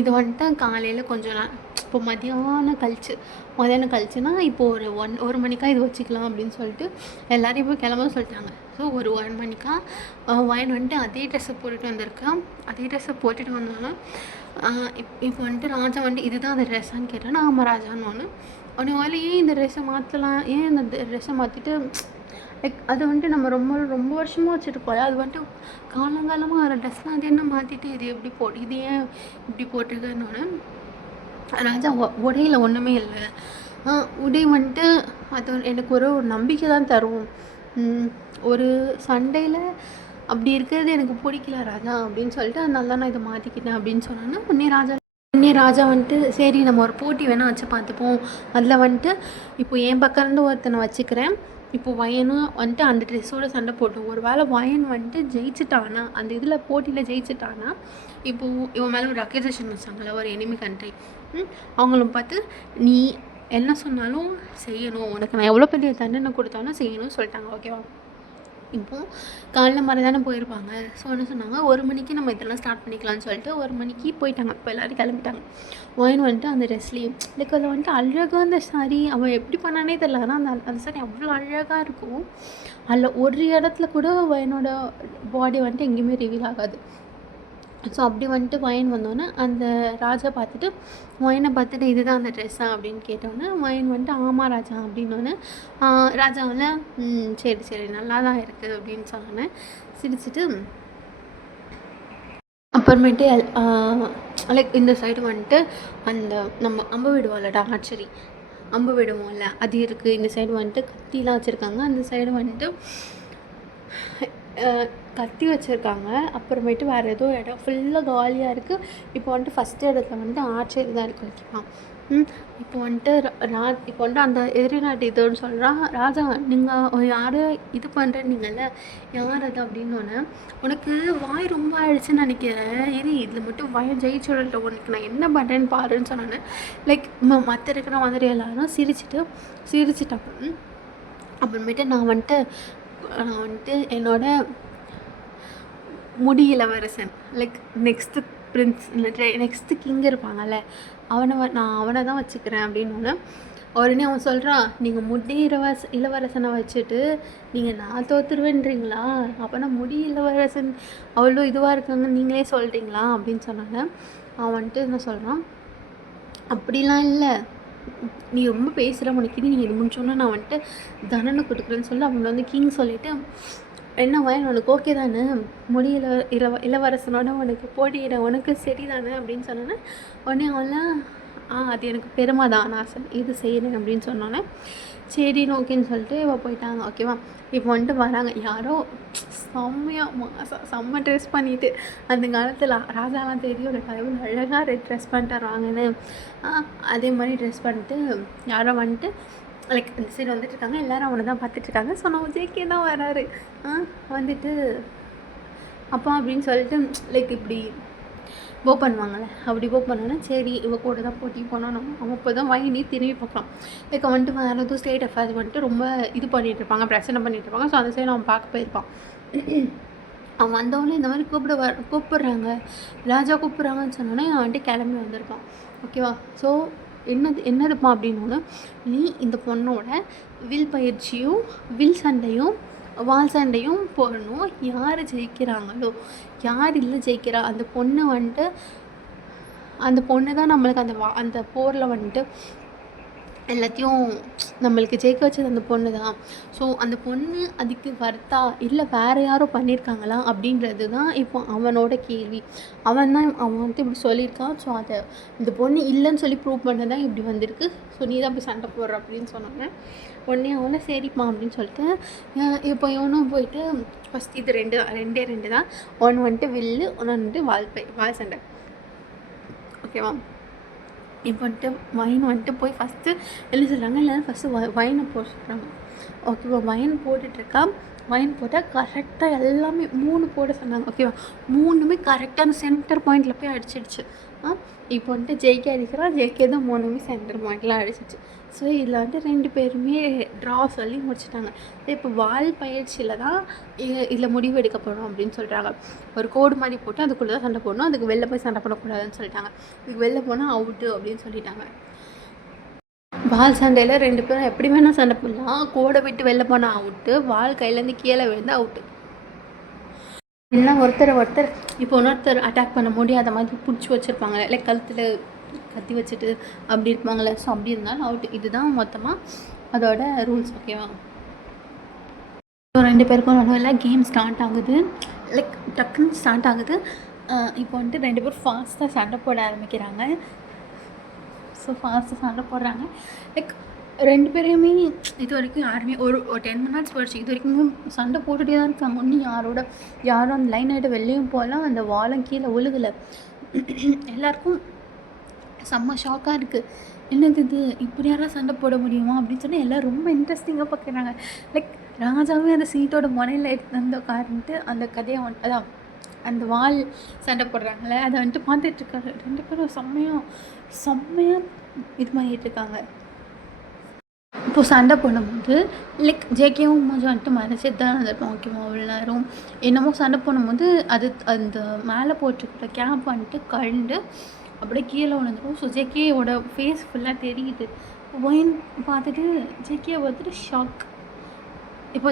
இது வந்துட்டு காலையில் கொஞ்சம் நாள் இப்போ மதியானம் கழிச்சுன்னா இப்போ ஒரு மணிக்கா இது வச்சுக்கலாம் அப்படின்னு சொல்லிட்டு எல்லோரும் இப்போ கிளம்ப சொல்லிட்டாங்க. ஸோ ஒரு 1 மணிக்கா வயன் வந்துட்டு அதே ட்ரெஸ்ஸை போட்டுட்டு வந்திருக்கான். அதே ட்ரெஸ்ஸை போட்டுட்டு வந்தாலும் இப்போ வந்துட்டு ராஜா வந்துட்டு இதுதான் அந்த ட்ரெஸ்ஸான்னு கேட்டேன்னா ஆமாம் ராஜான்னு ஒன்று ஏன் இந்த ட்ரெஸ்ஸை மாற்றலாம், ஏன் இந்த ட்ரெஸ்ஸை மாற்றிட்டு லைக் அது வந்துட்டு நம்ம ரொம்ப வருஷமாக வச்சுருப்போம், அது வந்துட்டு காலங்காலமாக வர ட்ரெஸ்லாம் அது என்ன மாற்றிட்டு இது இது ஏன் இப்படி போட்டிருக்கேன்னு ராஜா உடையில ஒன்றுமே இல்லை, உடை வந்துட்டு அது எனக்கு ஒரு நம்பிக்கை தான் தரும், ஒரு சண்டையில் அப்படி இருக்கிறது எனக்கு பிடிக்கல ராஜா அப்படின்னு சொல்லிட்டு அதனால தான் நான் இதை மாற்றிக்கிட்டேன் அப்படின்னு சொன்னேன்னா உடனே ராஜா வந்துட்டு சரி நம்ம ஒரு போட்டி வேணால் வச்சு பார்த்துப்போம், அதில் வந்துட்டு இப்போ என் பக்கம் இருந்து ஒருத்தனை வச்சுக்கிறேன், இப்போ வயனும் வந்துட்டு அந்த ட்ரெஸ்ஸோட சண்டை போட்டோம், ஒரு வேளை வயன் வந்துட்டு ஜெயிச்சிட்டானா அந்த இதில் போட்டியில் ஜெயிச்சிட்டானா இப்போது இவன் மேலே ஒரு அக்யூசேஷன் வச்சாங்களே ஒரு எனிமி கண்ட்ரி, அவங்களும் பார்த்து நீ என்ன சொன்னாலும் செய்யணும், உனக்கு நான் எவ்வளோ பெரிய தண்டனை கொடுத்தாலும் செய்யணும்னு சொல்லிட்டாங்க. ஓகேவா? இப்போது காலைல மாதிரி தானே போயிருப்பாங்க. ஸோ என்ன சொன்னாங்க, 1 மணிக்கு நம்ம இதெல்லாம் ஸ்டார்ட் பண்ணிக்கலாம்னு சொல்லிட்டு 1 மணிக்கு போயிட்டாங்க. இப்போ எல்லோரும் கிளம்பிட்டாங்க. ஒயின் வந்துட்டு அந்த ட்ரெஸ்லேயே லைக் அதில் வந்துட்டு அழகாக அந்த சாரி அவன் எப்படி பண்ணானே தெரியல. ஆனால் அந்த சாரி அவ்வளோ அழகாக இருக்கும். அதில் ஒரு இடத்துல கூட ஒயினோட பாடி வந்துட்டு எங்கேயுமே ரிவீல் ஆகாது. ஸோ அப்படி வந்துட்டு ஒயின் வந்தோடனே அந்த ராஜா பார்த்துட்டு ஒயினை பார்த்துட்டு இதுதான் அந்த ட்ரெஸ்ஸா அப்படின்னு கேட்டோன்னே ஒயின் வந்துட்டு ஆமாம் ராஜா அப்படின்னோடனே ராஜாவில் சரி சரி நல்லா தான் இருக்குது அப்படின்னு சொன்னேன். சிரிச்சிட்டு அப்புறமேட்டு லைக் இந்த சைடு வந்துட்டு அந்த நம்ம அம்பு விடுவோம்லடா ஆர்ச்சரி அம்பு விடுவோம்ல அது இருக்குது. இந்த சைடு வந்துட்டு கத்திலாம் வச்சுருக்காங்க. அந்த சைடு வந்துட்டு கத்தி வச்சுருக்காங்க. அப்புறமேட்டு வேறு ஏதோ இடம் ஃபுல்லாக காலியாக இருக்குது. இப்போ வந்துட்டு ஃபஸ்ட்டு இடத்துல வந்துட்டு ஆர்ச்சரி தான் இருக்குது. ஓகேவா? இப்போ வந்துட்டு இப்போ வந்துட்டு அந்த எதிரிநாட்டு இதுன்னு சொல்கிறான் ராஜா, நீங்கள் யார் இது பண்ணுறீங்கல்ல, யார் அது அப்படின்னோடனே உனக்கு வாய் ரொம்ப ஆயிடுச்சுன்னு நினைக்கிறேன், இதில் மட்டும் வாய் ஜெயிச்சுடல, உனக்கு நான் என்ன பண்ணுறேன்னு பாருன்னு சொன்னேன். லைக் மற்ற இருக்கிற மாதிரி எல்லாரும் சிரிச்சிட்டாங்க. அப்புறமேட்டு நான் வந்துட்டு என்னோட முடி இளவரசன் like next Prince next king இருப்பாங்கல்ல, அவனை தான் வச்சுக்கிறேன் அப்படின்னு உடனே அவன் சொல்கிறான், நீங்கள் முடி இளவரசனை வச்சுட்டு நீங்கள் நான் தோற்றுருவேன்றீங்களா? அப்போனா முடி இளவரசன் அவ்வளோ இதுவாக இருக்காங்கன்னு நீங்களே சொல்கிறீங்களா அப்படின்னு சொன்னாங்க. அவன் வந்துட்டு என்ன சொல்கிறான், அப்படிலாம் இல்லை, நீ ரொம்ப பேசுகிற உனக்கு நீங்கள் இது முடிச்சோன்னா நான் வந்துட்டு தண்டனை கொடுக்குறேன்னு சொல்லி அவங்கள வந்து கிங் சொல்லிவிட்டு என்ன வயன் உனக்கு ஓகே தானே, முடியல இளவரசனோட உனக்கு போட்டியிட உனக்கு சரி தானே அப்படின்னு சொன்னோன்னே உடனே அவன்லாம் அது எனக்கு பெருமை தான், நான் இது செய்கிறேன் அப்படின்னு சொன்னோன்னே சரின்னு ஓகேன்னு சொல்லிட்டு போயிட்டாங்க. ஓகேவா? இப்போ வந்துட்டு வராங்க யாரோ செம்ம ட்ரெஸ் பண்ணிவிட்டு, அந்த காலத்தில் ராஜாலாம் தெரியும் எனக்கு அது அழகாக ட்ரெஸ் பண்ணிட்டு வருவாங்கன்னு, அதே மாதிரி ட்ரெஸ் பண்ணிட்டு யாரோ வந்துட்டு லைக் இந்த சைடு வந்துட்டு இருக்காங்க. எல்லோரும் அவனை தான் பார்த்துட்ருக்காங்க. ஸோ நம்ம ஜேகே தான் வராரு. வந்துட்டு அப்பா அப்படின்னு சொல்லிட்டு லைக் இப்படி போ பண்ணுவாங்கள்ல, அப்படி போ பண்ணோன்னா சரி இவ கூட தான் போட்டி போனோம். அவன் இப்போ தான் வாங்கி திரும்பி பார்க்கலாம். லைக் வந்துட்டு வேறு எதுவும் ஸ்டேட் அஃபேர்ஸ் வந்துட்டு ரொம்ப இது பண்ணிகிட்டு இருப்பாங்க, பிரச்சனை பண்ணிகிட்டு இருப்பாங்க. ஸோ அந்த சைடு அவன் பார்க்க போயிருப்பான். அவன் வந்தவொடனே இந்த மாதிரி கூப்பிட்றாங்க ராஜா கூப்பிட்றாங்கன்னு சொன்னோன்னே அவன் வந்துட்டு கிளம்பி வந்திருப்பான். ஓகேவா? ஸோ என்னதுப்பா அப்படின்னோன்னு, நீ இந்த பொண்ணோட வில் பயிற்சியும் வில் சண்டையும் வால் சண்டையும் போடணும். யார் ஜெயிக்கிறாங்களோ, யார் இல்லை ஜெயிக்கிறா அந்த பொண்ணு வந்துட்டு அந்த பொண்ணு தான் நம்மளுக்கு அந்த போரில் வந்துட்டு எல்லாத்தையும் நம்மளுக்கு ஜெயிக்க வச்சது அந்த பொண்ணு தான். ஸோ அந்த பொண்ணு அதுக்கு வர்த்தா இல்லை வேறு யாரோ பண்ணியிருக்காங்களா அப்படின்றது தான் இப்போ அவனோட கேள்வி. அவன் வந்துட்டு இப்படி சொல்லியிருக்கான். ஸோ அதை இந்த பொண்ணு இல்லைன்னு சொல்லி ப்ரூவ் பண்ண தான் இப்படி வந்திருக்கு. ஸோ நீ தான் போய் சண்டை போடுற அப்படின்னு சொன்னாங்க. உடனே அவனை சரிப்பா அப்படின்னு சொல்லிட்டு இப்போ இவனும் போயிட்டு ஃபஸ்ட் இது ரெண்டே தான். ஒன்று வந்துட்டு வில்லு, ஒன்று வந்துட்டு வால் சண்டை. ஓகேவா? இப்போ வந்துட்டு வைன் வந்துட்டு போய் ஃபஸ்ட்டு என்ன சொல்கிறாங்க, இல்லை ஃபஸ்ட்டு வைனை போட சொல்கிறாங்க. ஓகேவா? வைன் போட்டுட்ருக்கா. வைன் போட்டால் கரெக்டாக எல்லாமே 3 போட சொன்னாங்க. ஓகேவா? 3மே கரெக்டான சென்டர் பாயிண்டில் போய் அடிச்சிடுச்சு. இப்போ வந்துட்டு ஜேகே அடிக்கிறான். ஜேகே தான் 3மே சென்டர் பாயிண்டில் அடிச்சிச்சு. ஸோ இதில் வந்துட்டு 2 பேருமே ட்ரா சொல்லி முடிச்சுட்டாங்க. இப்போ வால் பயிற்சியில் தான் இதில் முடிவு எடுக்க போகிறோம் அப்படின்னு சொல்கிறாங்க. ஒரு கோடு மாதிரி போட்டு அதுக்குள்ளே தான் சண்டை போடணும், அதுக்கு வெளில போய் சண்டை போடக்கூடாதுன்னு சொல்லிட்டாங்க. இதுக்கு வெளில போனால் அவுட்டு அப்படின்னு சொல்லிட்டாங்க. வால் சண்டையில் 2 பேரும் எப்படி வேணால் சண்டை போடலாம். கோடை விட்டு வெளில போனால் அவுட்டு, வால் கையிலேருந்து கீழே விழுந்து அவுட்டு. எல்லாம் ஒருத்தர் இப்போ இன்னொருத்தர் அட்டாக் பண்ண முடியாத மாதிரி பிடிச்சி வச்சுருப்பாங்க, லைக் கழுத்தில் கத்தி வச்சுட்டு அப்படி இருப்பாங்களே. ஸோ அப்படி இருந்தாலும் அவுட். இதுதான் மொத்தமாக அதோட ரூல்ஸ். ஓகேவா? ஸோ 2 பேருக்கும் நடுவில் கேம் ஸ்டார்ட் ஆகுது. லைக் டக்குன்னு ஸ்டார்ட் ஆகுது. இப்போ வந்துட்டு 2 பேரும் ஃபாஸ்ட்டாக சண்டை போட ஆரம்பிக்கிறாங்க. ஸோ ஃபாஸ்ட்டாக சண்டை போடுறாங்க. லைக் 2 பேரையுமே இது வரைக்கும் யாருமே ஒரு 10 மினிட்ஸ் போயிடுச்சு. இது வரைக்கும் சண்டை போட்டுகிட்டே தான் இருக்காங்க. ஒன்றும் யாரும் அந்த லைன் ஆகிட்டு வெளியும் போகலாம், அந்த வாலம் கீழே ஒழுகலை. எல்லாருக்கும் செம்ம ஷாக்காக இருக்குது. என்னது இது, இப்படி யாராவது சண்டை போட முடியுமா அப்படின்னு சொன்னால் எல்லோரும் ரொம்ப இன்ட்ரெஸ்டிங்காக பார்க்குறாங்க. லைக் ராஜாவே அந்த சீட்டோட முனையில் எடுத்து உட்காந்துட்டு அந்த கதையை அதான் அந்த வால் சண்டை போடுறாங்களே அதை வந்துட்டு பார்த்துட்ருக்காரு. 2 பேரும் செம்மையாக இது பண்ணிகிட்ருக்காங்க. இப்போது சண்டை போடும்போது லைக் ஜேகேவும் கொஞ்சம் வந்துட்டு மறைச்சிட்டு தான் இருந்திருப்போம் ஓகேவா. அவ்வளோ நேரம் என்னமோ சண்டை போடும்போது அது அந்த மேலே போட்டிருக்கிற கேப் வந்துட்டு கழண்டு அப்படியே கீழே விழுந்துடும். ஸோ ஜேகேயோட ஃபேஸ் ஃபுல்லாக தெரியுது. ஒயின் பார்த்துட்டு ஜேகே பார்த்துட்டு ஷாக். இப்போ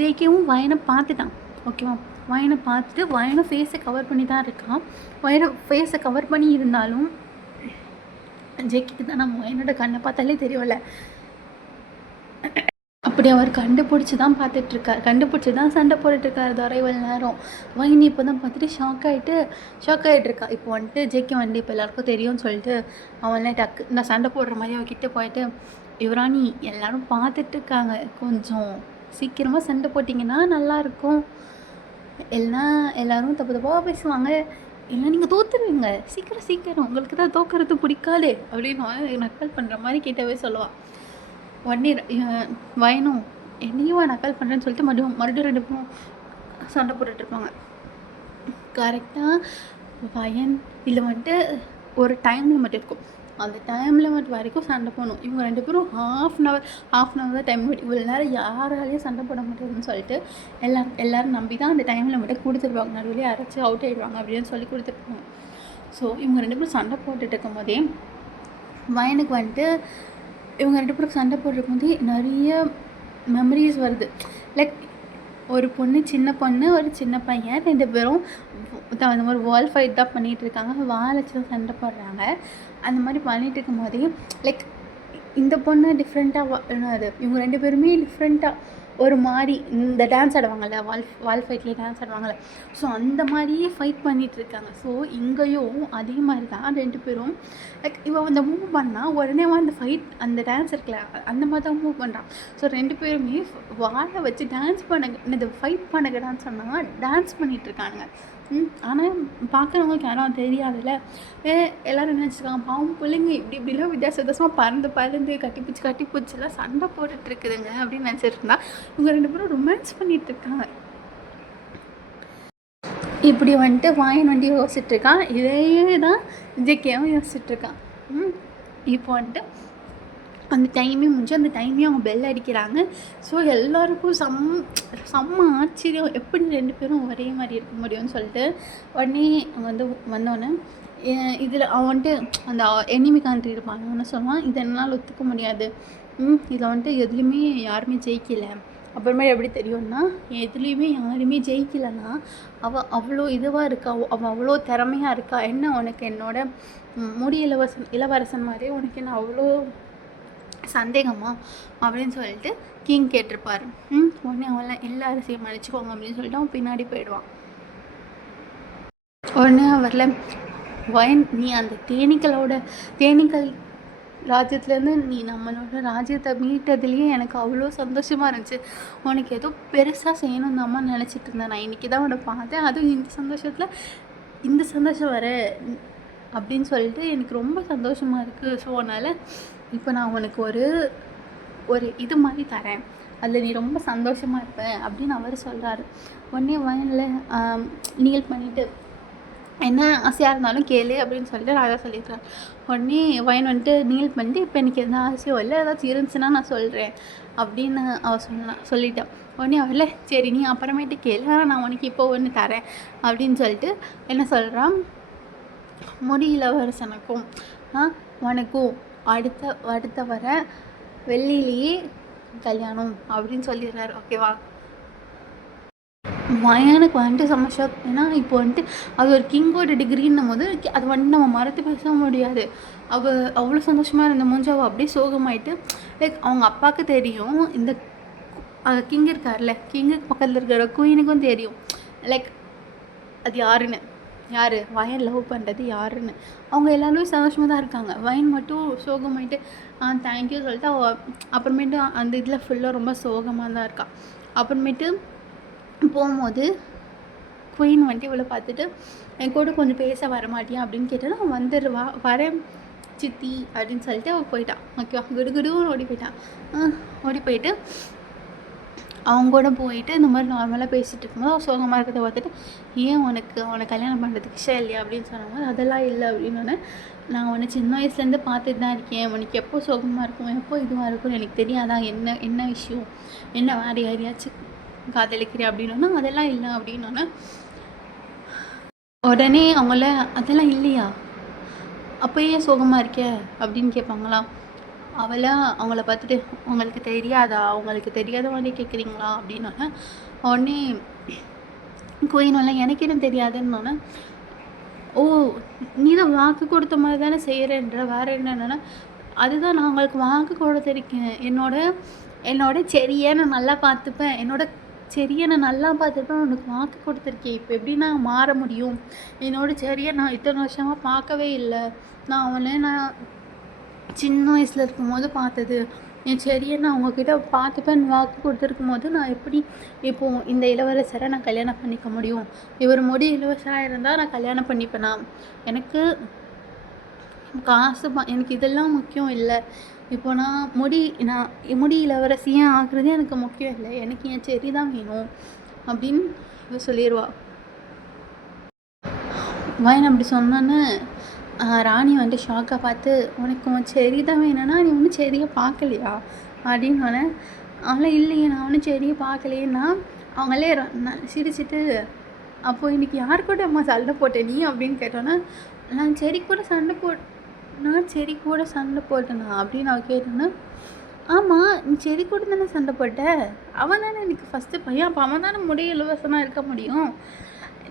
ஜேகேவும் வயனை பார்த்துட்டான் ஓகேவா. வயனை பார்த்துட்டு வயனை ஃபேஸை கவர் பண்ணி தான் இருக்கான். வயனை ஃபேஸை கவர் பண்ணி இருந்தாலும் ஜேகேக்கு தான் நம்ம வயனோட கண்ணை பார்த்தாலே தெரியும்ல. அப்படி அவர் கண்டுபிடிச்சி தான் பார்த்துட்ருக்கார், கண்டுபிடிச்சி தான் சண்டை போட்டுட்ருக்காரு துறைவல் நேரம். வயனி இப்போ தான் பார்த்துட்டு ஷாக் ஆகிட்டுருக்கா. இப்போ வந்துட்டு ஜேகே வந்துட்டு இப்போ எல்லாருக்கும் தெரியும்னு சொல்லிட்டு அவன்லாம் டக்கு நான் சண்டை போடுற மாதிரி அவகிட்ட போயிட்டு, யுவராணி எல்லோரும் பார்த்துட்ருக்காங்க, கொஞ்சம் சீக்கிரமாக சண்டை போட்டிங்கன்னா நல்லாயிருக்கும், எல்லோரும் தப்பு தப்பாக பேசுவாங்க, இல்லை நீங்கள் தோற்றுருவீங்க, சீக்கிரம் உங்களுக்கு தான் தோக்கிறது பிடிக்காது அப்படின்னு நக்கல் பண்ணுற மாதிரி கிட்டவே சொல்லுவாள். உடனே வயனும் என்னையும் நக்கல் பண்ணுறேன்னு சொல்லிட்டு மறுபடியும் 2 பேரும் சண்டை போட்டுட்ருப்பாங்க. கரெக்டாக வயன் இதில் வந்துட்டு ஒரு டைம் லிமிட் இருக்கும். அந்த டைம் லிமிட் வரைக்கும் சண்டை போடணும். இவங்க 2 பேரும் ஹாஃப் அன் ஹவர் தான் டைம் லிமிட். இவ்வளோ நேரம் யாராலையும் சண்டை போட முடியாதுன்னு சொல்லிட்டு எல்லோரும் நம்பி தான் அந்த டைம் லிமிட்டை கொடுத்துருப்பாங்க. நடுவில் யாராச்சும் அவுட் ஆகிடுவாங்க அப்படின்னு சொல்லி கொடுத்துருப்பாங்க. ஸோ இவங்க 2 பேரும் சண்டை போட்டுட்டு இருக்கும் போதே வயனுக்கு வந்துட்டு இவங்க 2 பேரும் சண்டை போட்டுருக்கும் போதே நிறைய மெமரிஸ் வருது. லைக் ஒரு பொண்ணு, சின்ன பொண்ணு, ஒரு சின்ன பையன் 2 பேரும் அந்த மாதிரி வால் ஃபைட் தான் பண்ணிகிட்ருக்காங்க. வால் வச்சு தான் சண்டை போடுறாங்க. அந்த மாதிரி பண்ணிகிட்டு இருக்கும் போதே லைக் இந்த பொண்ணு டிஃப்ரெண்ட்டாக என்னது இவங்க 2 பேருமே டிஃப்ரெண்ட்டாக ஒரு மாதிரி இந்த டான்ஸ் ஆடுவாங்கள்ல, வால் ஃபைட்லேயே டான்ஸ் ஆடுவாங்கள்ல, ஸோ அந்த மாதிரியே ஃபைட் பண்ணிகிட்ருக்காங்க. ஸோ இங்கேயும் அதே மாதிரி தான் 2 பேரும் லைக் இவன் அந்த மூவ் பண்ணால் உடனே அந்த ஃபைட் அந்த டான்ஸ் இருக்குல்ல அந்த மாதிரி தான் மூவ் பண்ணுறான். ஸோ 2 பேருமே வாழை வச்சு டான்ஸ் பண்ண ஃபைட் பண்ண டான்ஸ் சொன்னாங்க, டான்ஸ் பண்ணிகிட்ருக்கானுங்க. ஆனால் பார்க்குறவங்களுக்கு யாரும் தெரியாதுல்ல. எல்லோரும் என்ன நினச்சிருக்காங்க, பாவம் பிள்ளைங்க இப்படிலாம் வித்தியாசமாக பறந்து கட்டிப்பிடிச்செல்லாம் சண்டை போட்டுட்ருக்குதுங்க அப்படின்னு நினச்சிட்டு இருந்தா இவங்க 2 பேரும் ரொமான்ஸ் பண்ணிகிட்ருக்காங்க. இப்படி வந்துட்டு வாயன் யோசிச்சுட்ருக்கான். இதே தான் ஜேகேவும் யோசிச்சுட்ருக்கான். இப்போ வந்துட்டு அந்த டைமையும் முடிஞ்சு அந்த டைமையும் அவங்க பெல் அடிக்கிறாங்க. ஸோ எல்லாருக்கும் செம்ம ஆச்சரியம், எப்படி 2 பேரும் ஒரே மாதிரி இருக்க முடியும்னு சொல்லிட்டு உடனே வந்தோடனே இதில் அவன் வந்துட்டு அந்த எனிமி கண்ட்ரி இருப்பாங்க, அவனை சொல்லுவான், இதை என்னால் ஒத்துக்க முடியாது, இதில் வந்துட்டு எதுலேயுமே யாருமே ஜெயிக்கலை. அப்புறமே எப்படி தெரியும்னா, எதுலேயுமே யாருமே ஜெயிக்கலைன்னா அவள் அவ்வளோ இதுவாக இருக்கா, அவள் அவ்வளோ திறமையாக இருக்கா, என்ன உனக்கு என்னோட முடி இளவரசன் மாதிரியே உனக்கு என்ன அவ்வளோ சந்தேகமா அப்படின்னு சொல்லிட்டு கிங் கேட்டிருப்பார். உடனே அவெல்லாம் எல்லாரும் சேம் அடிச்சுக்கோங்க அப்படின்னு சொல்லிட்டு அவன் பின்னாடி போயிடுவான். உடனே அவரில் வயன், நீ அந்த தேனீக்கள் ராஜ்யத்துலேருந்து நீ நம்மளோட ராஜ்யத்தை மீட்டதுலேயே எனக்கு அவ்வளோ சந்தோஷமாக இருந்துச்சு. உனக்கு ஏதோ பெருசாக செய்யணும் தாம்மா நினச்சிட்டு இருந்தேன். நான் இன்றைக்கி தான் உன்னை பார்த்தேன், அதுவும் இந்த சந்தோஷம் வர அப்படின்னு சொல்லிட்டு எனக்கு ரொம்ப சந்தோஷமாக இருக்குது. ஸோ அதனால் இப்போ நான் உனக்கு ஒரு இது மாதிரி தரேன், அதில் நீ ரொம்ப சந்தோஷமாக இருப்ப அப்படின்னு அவர் சொல்கிறாரு. உடனே வயனில் நீல் பண்ணிவிட்டு என்ன ஆசையாக இருந்தாலும் கேளு அப்படின்னு சொல்லிட்டு ராஜா சொல்லியிருக்காரு. உடனே வயன் வந்துட்டு நீல் பண்ணிட்டு இப்போ எனக்கு எந்த ஆசையும் இல்லை, ஏதாச்சும் இருந்துச்சுன்னா நான் சொல்கிறேன் அப்படின்னு அவள் சொல்லிட்டான். உடனே அவரில் சரி நீ அப்புறமேட்டு கேளு, ஆனால் நான் உனக்கு இப்போ ஒன்று தரேன் அப்படின்னு சொல்லிட்டு என்ன சொல்கிறான், முடி இளவரசனுக்கும் உனக்கும் அடுத்த வர வெள்ளியிலேயே கல்யாணம் அப்படின்னு சொல்லிடுறாரு. ஓகேவா. வயனுக்கு வந்துட்டு சமஷம், ஏன்னா இப்போ வந்துட்டு அது ஒரு கிங்கோட டிகிரின்னும் போது அது வந்துட்டு நம்ம மறந்து பேச முடியாது. அவள் அவ்வளோ சந்தோஷமாக இருந்த மூஞ்சி அவள் அப்படியே சோகமாயிட்டு லைக் அவங்க அப்பாவுக்கு தெரியும், இந்த கிங் இருக்கார்ல, கிங்குக்கு பக்கத்தில் இருக்கிற குயினுக்கும் தெரியும் லைக் அது யார் வயன் லவ் பண்ணுறது யாருன்னு. அவங்க எல்லாருமே சந்தோஷமாக தான் இருக்காங்க. வயன் மட்டும் சோகமாயிட்டு தேங்க்யூ சொல்லிட்டு அவள் அப்புறமேட்டு அந்த இதில் ஃபுல்லாக ரொம்ப சோகமாக தான் இருக்காள். அப்புறமேட்டு போகும்போது குயின் வந்துட்டு இவ்வளோ பார்த்துட்டு என் கூட கொஞ்சம் பேச வரமாட்டியா அப்படின்னு கேட்டால் அவன் வந்துடுவா, வரேன் சித்தி அப்படின்னு சொல்லிட்டு அவள் போயிட்டான். ஓகேவா. குடுகுடுன்னு ஓடி போயிட்டான். ஓடி போயிட்டு அவங்க கூட போயிட்டு இந்த மாதிரி நார்மலாக பேசிகிட்டு இருக்கும்போது அவள் சோகமாக இருக்கிறத பார்த்துட்டு, ஏன் அவனை கல்யாணம் பண்ணுறதுக்கு இஷ்டம் இல்லையா அப்படின்னு சொன்னாங்க. அதெல்லாம் இல்லை அப்படின்னு. நான் உன்னை சின்ன வயசுலேருந்து பார்த்துட்டு தான் இருக்கேன், உனக்கு எப்போ சோகமாக இருக்கும் எப்போ இதுவாக இருக்கும்னு எனக்கு தெரியாதா, என்ன விஷயம், என்ன வேறு யாரையாச்சும் காதலிக்கிறேன் அப்படின்னா அதெல்லாம் இல்லை அப்படின்னோன்னே உடனே அவங்கள அதெல்லாம் இல்லையா, அப்போ ஏன் சோகமாக இருக்க அப்படின்னு கேட்பாங்களா. அவங்கள பார்த்துட்டு உங்களுக்கு தெரியாத மாதிரி கேட்குறீங்களா அப்படின்னோடனே உடனே கோயினெல்லாம் எனக்கு என்ன தெரியாதுன்னொன்னே, ஓ நீ தான் வாக்கு கொடுத்த மாதிரி தானே செய்கிறேன்ற, வேறு என்னென்னா அதுதான் நான் உங்களுக்கு வாக்கு கொடுத்துருக்கேன், என்னோட செடியை நான் நல்லா பார்த்துப்பேன், உனக்கு வாக்கு கொடுத்துருக்கேன், இப்போ எப்படி நான் மாற முடியும், என்னோட செடியை நான் இத்தனை வருஷமாக பார்க்கவே இல்லை, நான் சின்ன வயசில் இருக்கும்போது பார்த்தது, என் செடியை நான் உங்ககிட்ட பார்த்துப்பேன் வாக்கு கொடுத்துருக்கும் போது நான் எப்படி இப்போது இந்த இளவரசரை நான் கல்யாணம் பண்ணிக்க முடியும், இவர் முடி இளவரசராக இருந்தால் நான் கல்யாணம் பண்ணிப்பேனா, எனக்கு காசு எனக்கு இதெல்லாம் முக்கியம் இல்லை, இப்போ நான் முடி இளவரசியாக ஆகுறது எனக்கு முக்கியம் இல்லை, எனக்கு என் செடி தான் வேணும் அப்படின்னு இவ சொல்லிடுவா. வயன் அப்படி சொன்னான்னு ராணி வந்துட்டு ஷாக்காக பார்த்து, உனக்கு உன் செடி தான் வேணும்னா நீ ஒன்றும் செடியை பார்க்கலையா அப்படின்னோடனே, அவங்களே இல்லையே நான் ஒன்றும் செடியை பார்க்கலையேன்னா அவங்களே சிரிச்சிட்டு, அப்போது இன்றைக்கி யார் கூட அம்மா சண்டை போட்டேன் நீ அப்படின்னு கேட்டோன்னே, நான் செடி கூட சண்டை போட்டேனா அப்படின்னு அவள் கேட்டோன்னே, ஆமாம் நீ செடி கூட தானே சண்டை போட்ட, அவன் தானே எனக்கு ஃபஸ்ட்டு பையன், அப்போ அவன் தானே முடிய இலவசமாக இருக்க முடியும்,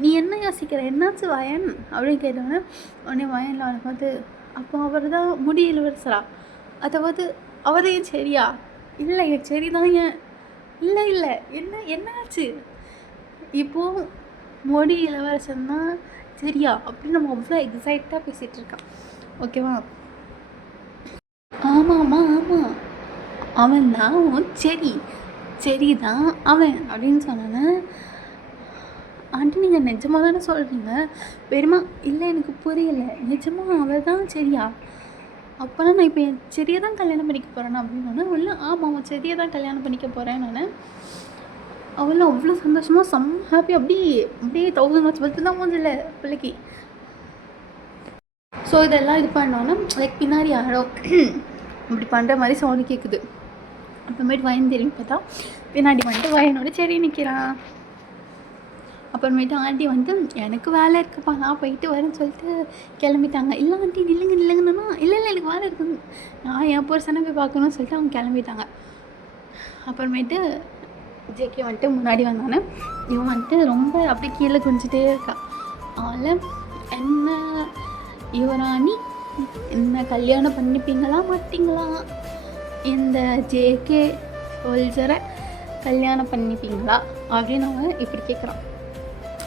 நீ என்ன யோசிக்கிற, என்னாச்சு வயன் அப்படின்னு கேட்டோன்னே உடனே வயனில் அவனை பார்த்து, அப்போ அவர் தான் முடி இளவரசரா, அதாவது அவர் ஏன் சரியா, இல்லை என் சரி தான் ஏன், இல்லை என்னாச்சு, இப்போது முடி இளவரசன் தான் சரியா அப்படின்னு நம்ம அவ்வளோ எக்ஸைட்டாக பேசிகிட்டு இருக்கான். ஓகேவா, ஆமாம் அவன் தான் சரி தான் அவன் அப்படின்னு சொன்னோன்னே, ஆண்டி நீங்கள் நிஜமாக தானே சொல்கிறீங்க, பெருமா இல்லை எனக்கு புரியலை, நிஜமாக அவள் தான் சரியா, அப்போனா நான் இப்போ என் செடியை தான் கல்யாணம் பண்ணிக்க போகிறேன்னா அப்படின்னு. இல்லை ஆமாம் அவன் செடியை தான் கல்யாணம் பண்ணிக்க போகிறேன் நான். அவள் அவ்வளோ சந்தோஷமாக ஹாப்பி, அப்படியே 1000 வாட்ச் பல்பு தான் மூஞ்சில்ல பிள்ளைக்கு. ஸோ இதெல்லாம் இது பண்ணோன்னா லைக் பின்னாடி யாரோ இப்படி பண்ணுற மாதிரி சவுண்டு கேட்குது. அப்புறமேட்டு வயன் திரும்பி பார்த்தா பின்னாடி வந்துட்டு வயனோட செடி நிற்கிறான். அப்புறமேட்டு ஆண்டி வந்து, எனக்கு வேலை இருக்குப்பா நான் போயிட்டு வரேன்னு சொல்லிட்டு கிளம்பிட்டாங்க. இல்லை ஆண்டி நில்லுங்கன்னா, இல்லை எனக்கு வேலை இருக்குது, நான் என் புருஷனை போய் பார்க்கணும்னு சொல்லிட்டு அவங்க கிளம்பிட்டாங்க. அப்புறமேட்டு ஜேகே வந்துட்டு முன்னாடி வந்தானே, இவன் வந்துட்டு ரொம்ப அப்படியே கீழே குஞ்சிட்டே இருக்கான். அவள் என்ன யுவராணி என்ன கல்யாணம் பண்ணிப்பீங்களா மாட்டிங்களா, இந்த ஜேகே சோல்ஜரை கல்யாணம் பண்ணிப்பீங்களா அப்படின்னு அவன் இப்படி கேட்குறான்.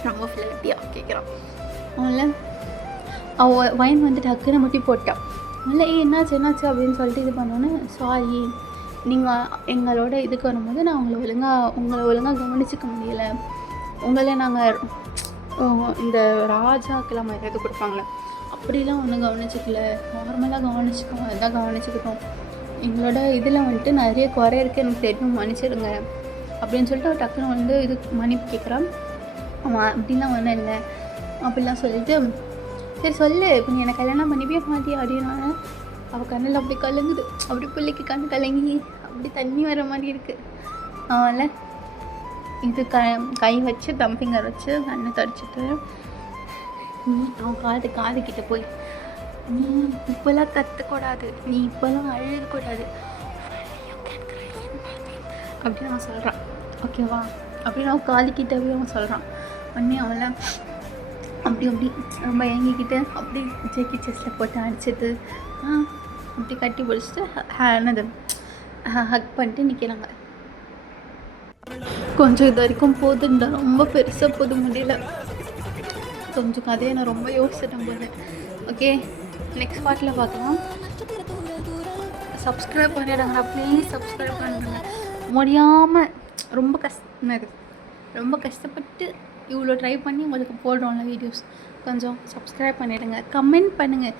ரொம்ப ஃப்ளட்டியாக கேட்குறான். அவள் வயன் வந்துட்டு டக்குன்னு முட்டி போட்டான். இல்லை என்னாச்சு அப்படின்னு சொல்லிட்டு இது பண்ணோன்னே, சாரி நீங்கள் எங்களோட இதுக்கு வரும்போது நான் உங்களை ஒழுங்காக கவனிச்சிக்க முடியலை, உங்களை நாங்கள் இந்த ராஜாக்கெல்லாம் மரியாதை கொடுப்பாங்களே அப்படிலாம் ஒன்றும் கவனிச்சிக்கல, நார்மலாக கவனிச்சுக்கிட்டோம், எங்களோட இதில் வந்துட்டு நிறைய குறை இருக்குது எனக்கு தெரியும், மன்னிச்சிடுங்க அப்படின்னு சொல்லிட்டு அவள் டக்குன்னு வந்து இது மன்னிப்பு கேட்குறான். அவன் அப்படிலாம் ஒன்றும் இல்லை அப்படிலாம் சொல்லிட்டு, சரி சொல்லு இப்போ நீ என்னை கல்யாணம் பண்ணிப்பே மாட்டியா அப்படின்னா, அவள் கண்ணில் அப்படி கலங்குது, அப்படி பிள்ளைக்கு கண் கலங்கி அப்படி தண்ணி வர மாதிரி இருக்குது. அவளை இது கை வச்சு தம்பிங்கர் வச்சு கண்ணை தொடச்சிட்டு, நீ அவன் காதுக்கிட்ட போய், நீ இப்போல்லாம் கற்றுக்கூடாது, நீ இப்போல்லாம் அழுகக்கூடாது அப்படின்னு அவன் சொல்கிறான். ஓகேவா, அப்படின்னு அவன் காதுக்கிட்டவே அவன் சொல்கிறான். உடனே அவளை அப்படி ரொம்ப இயங்கிக்கிட்டு அப்படி ஜேகே செஸ்ட்டில் போட்டு அடிச்சிட்டு அப்படி கட்டி பிடிச்சிட்டு என்னது ஹக் பண்ணிட்டு நிற்கிறாங்க. கொஞ்சம் இது வரைக்கும் போதுண்டா, ரொம்ப பெருசாக போது முடியல, கொஞ்சம் கதையை நான் ரொம்ப யோசிச்சிட்டேன் போது. ஓகே, நெக்ஸ்ட் பார்ட்டில் பார்க்கலாம். சப்ஸ்கிரைப் பண்ணிடுங்கடா ப்ளீஸ், சப்ஸ்கிரைப் பண்ணுங்க. முடியாமல் ரொம்ப கஷ்டப்பட்டு இவ்வளோ ட்ரை பண்ணி உங்களுக்கு போடுறோம்ல வீடியோஸ், கொஞ்சம் சப்ஸ்கிரைப் பண்ணிவிடுங்க. கமெண்ட் பண்ணுங்கள்,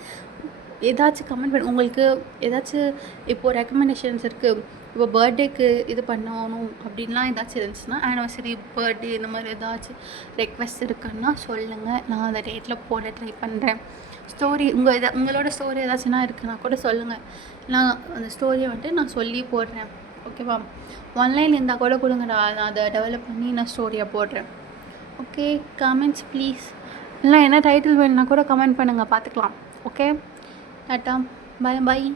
ஏதாச்சும் கமெண்ட் உங்களுக்கு ஏதாச்சும் இப்போது ரெக்கமெண்டேஷன்ஸ் இருக்குது, இப்போ பர்த்டேக்கு இது பண்ணணும் அப்படின்லாம் ஏதாச்சும் இருந்துச்சுன்னா, ஆனிவர்சரி, பர்த்டே இந்த மாதிரி ஏதாச்சும் ரெக்வெஸ்ட் இருக்குன்னா சொல்லுங்கள். நான் அந்த டேட்டில் போட ட்ரை பண்ணுறேன். ஸ்டோரி உங்களோட ஸ்டோரி ஏதாச்சும்னா இருக்குன்னா கூட சொல்லுங்கள். நான் அந்த ஸ்டோரியை வந்துட்டு நான் சொல்லி போடுறேன். ஓகேவா? ஆன்லைன் இருந்தால் கூட கொடுங்கடா, நான் அதை டெவலப் பண்ணி நான் ஸ்டோரியை போடுறேன். Okay, comments please. இல்லை என்ன டைட்டில் வேணுன்னா கூட கமெண்ட் பண்ணுங்கள், பார்த்துக்கலாம். Okay, tata, bye by.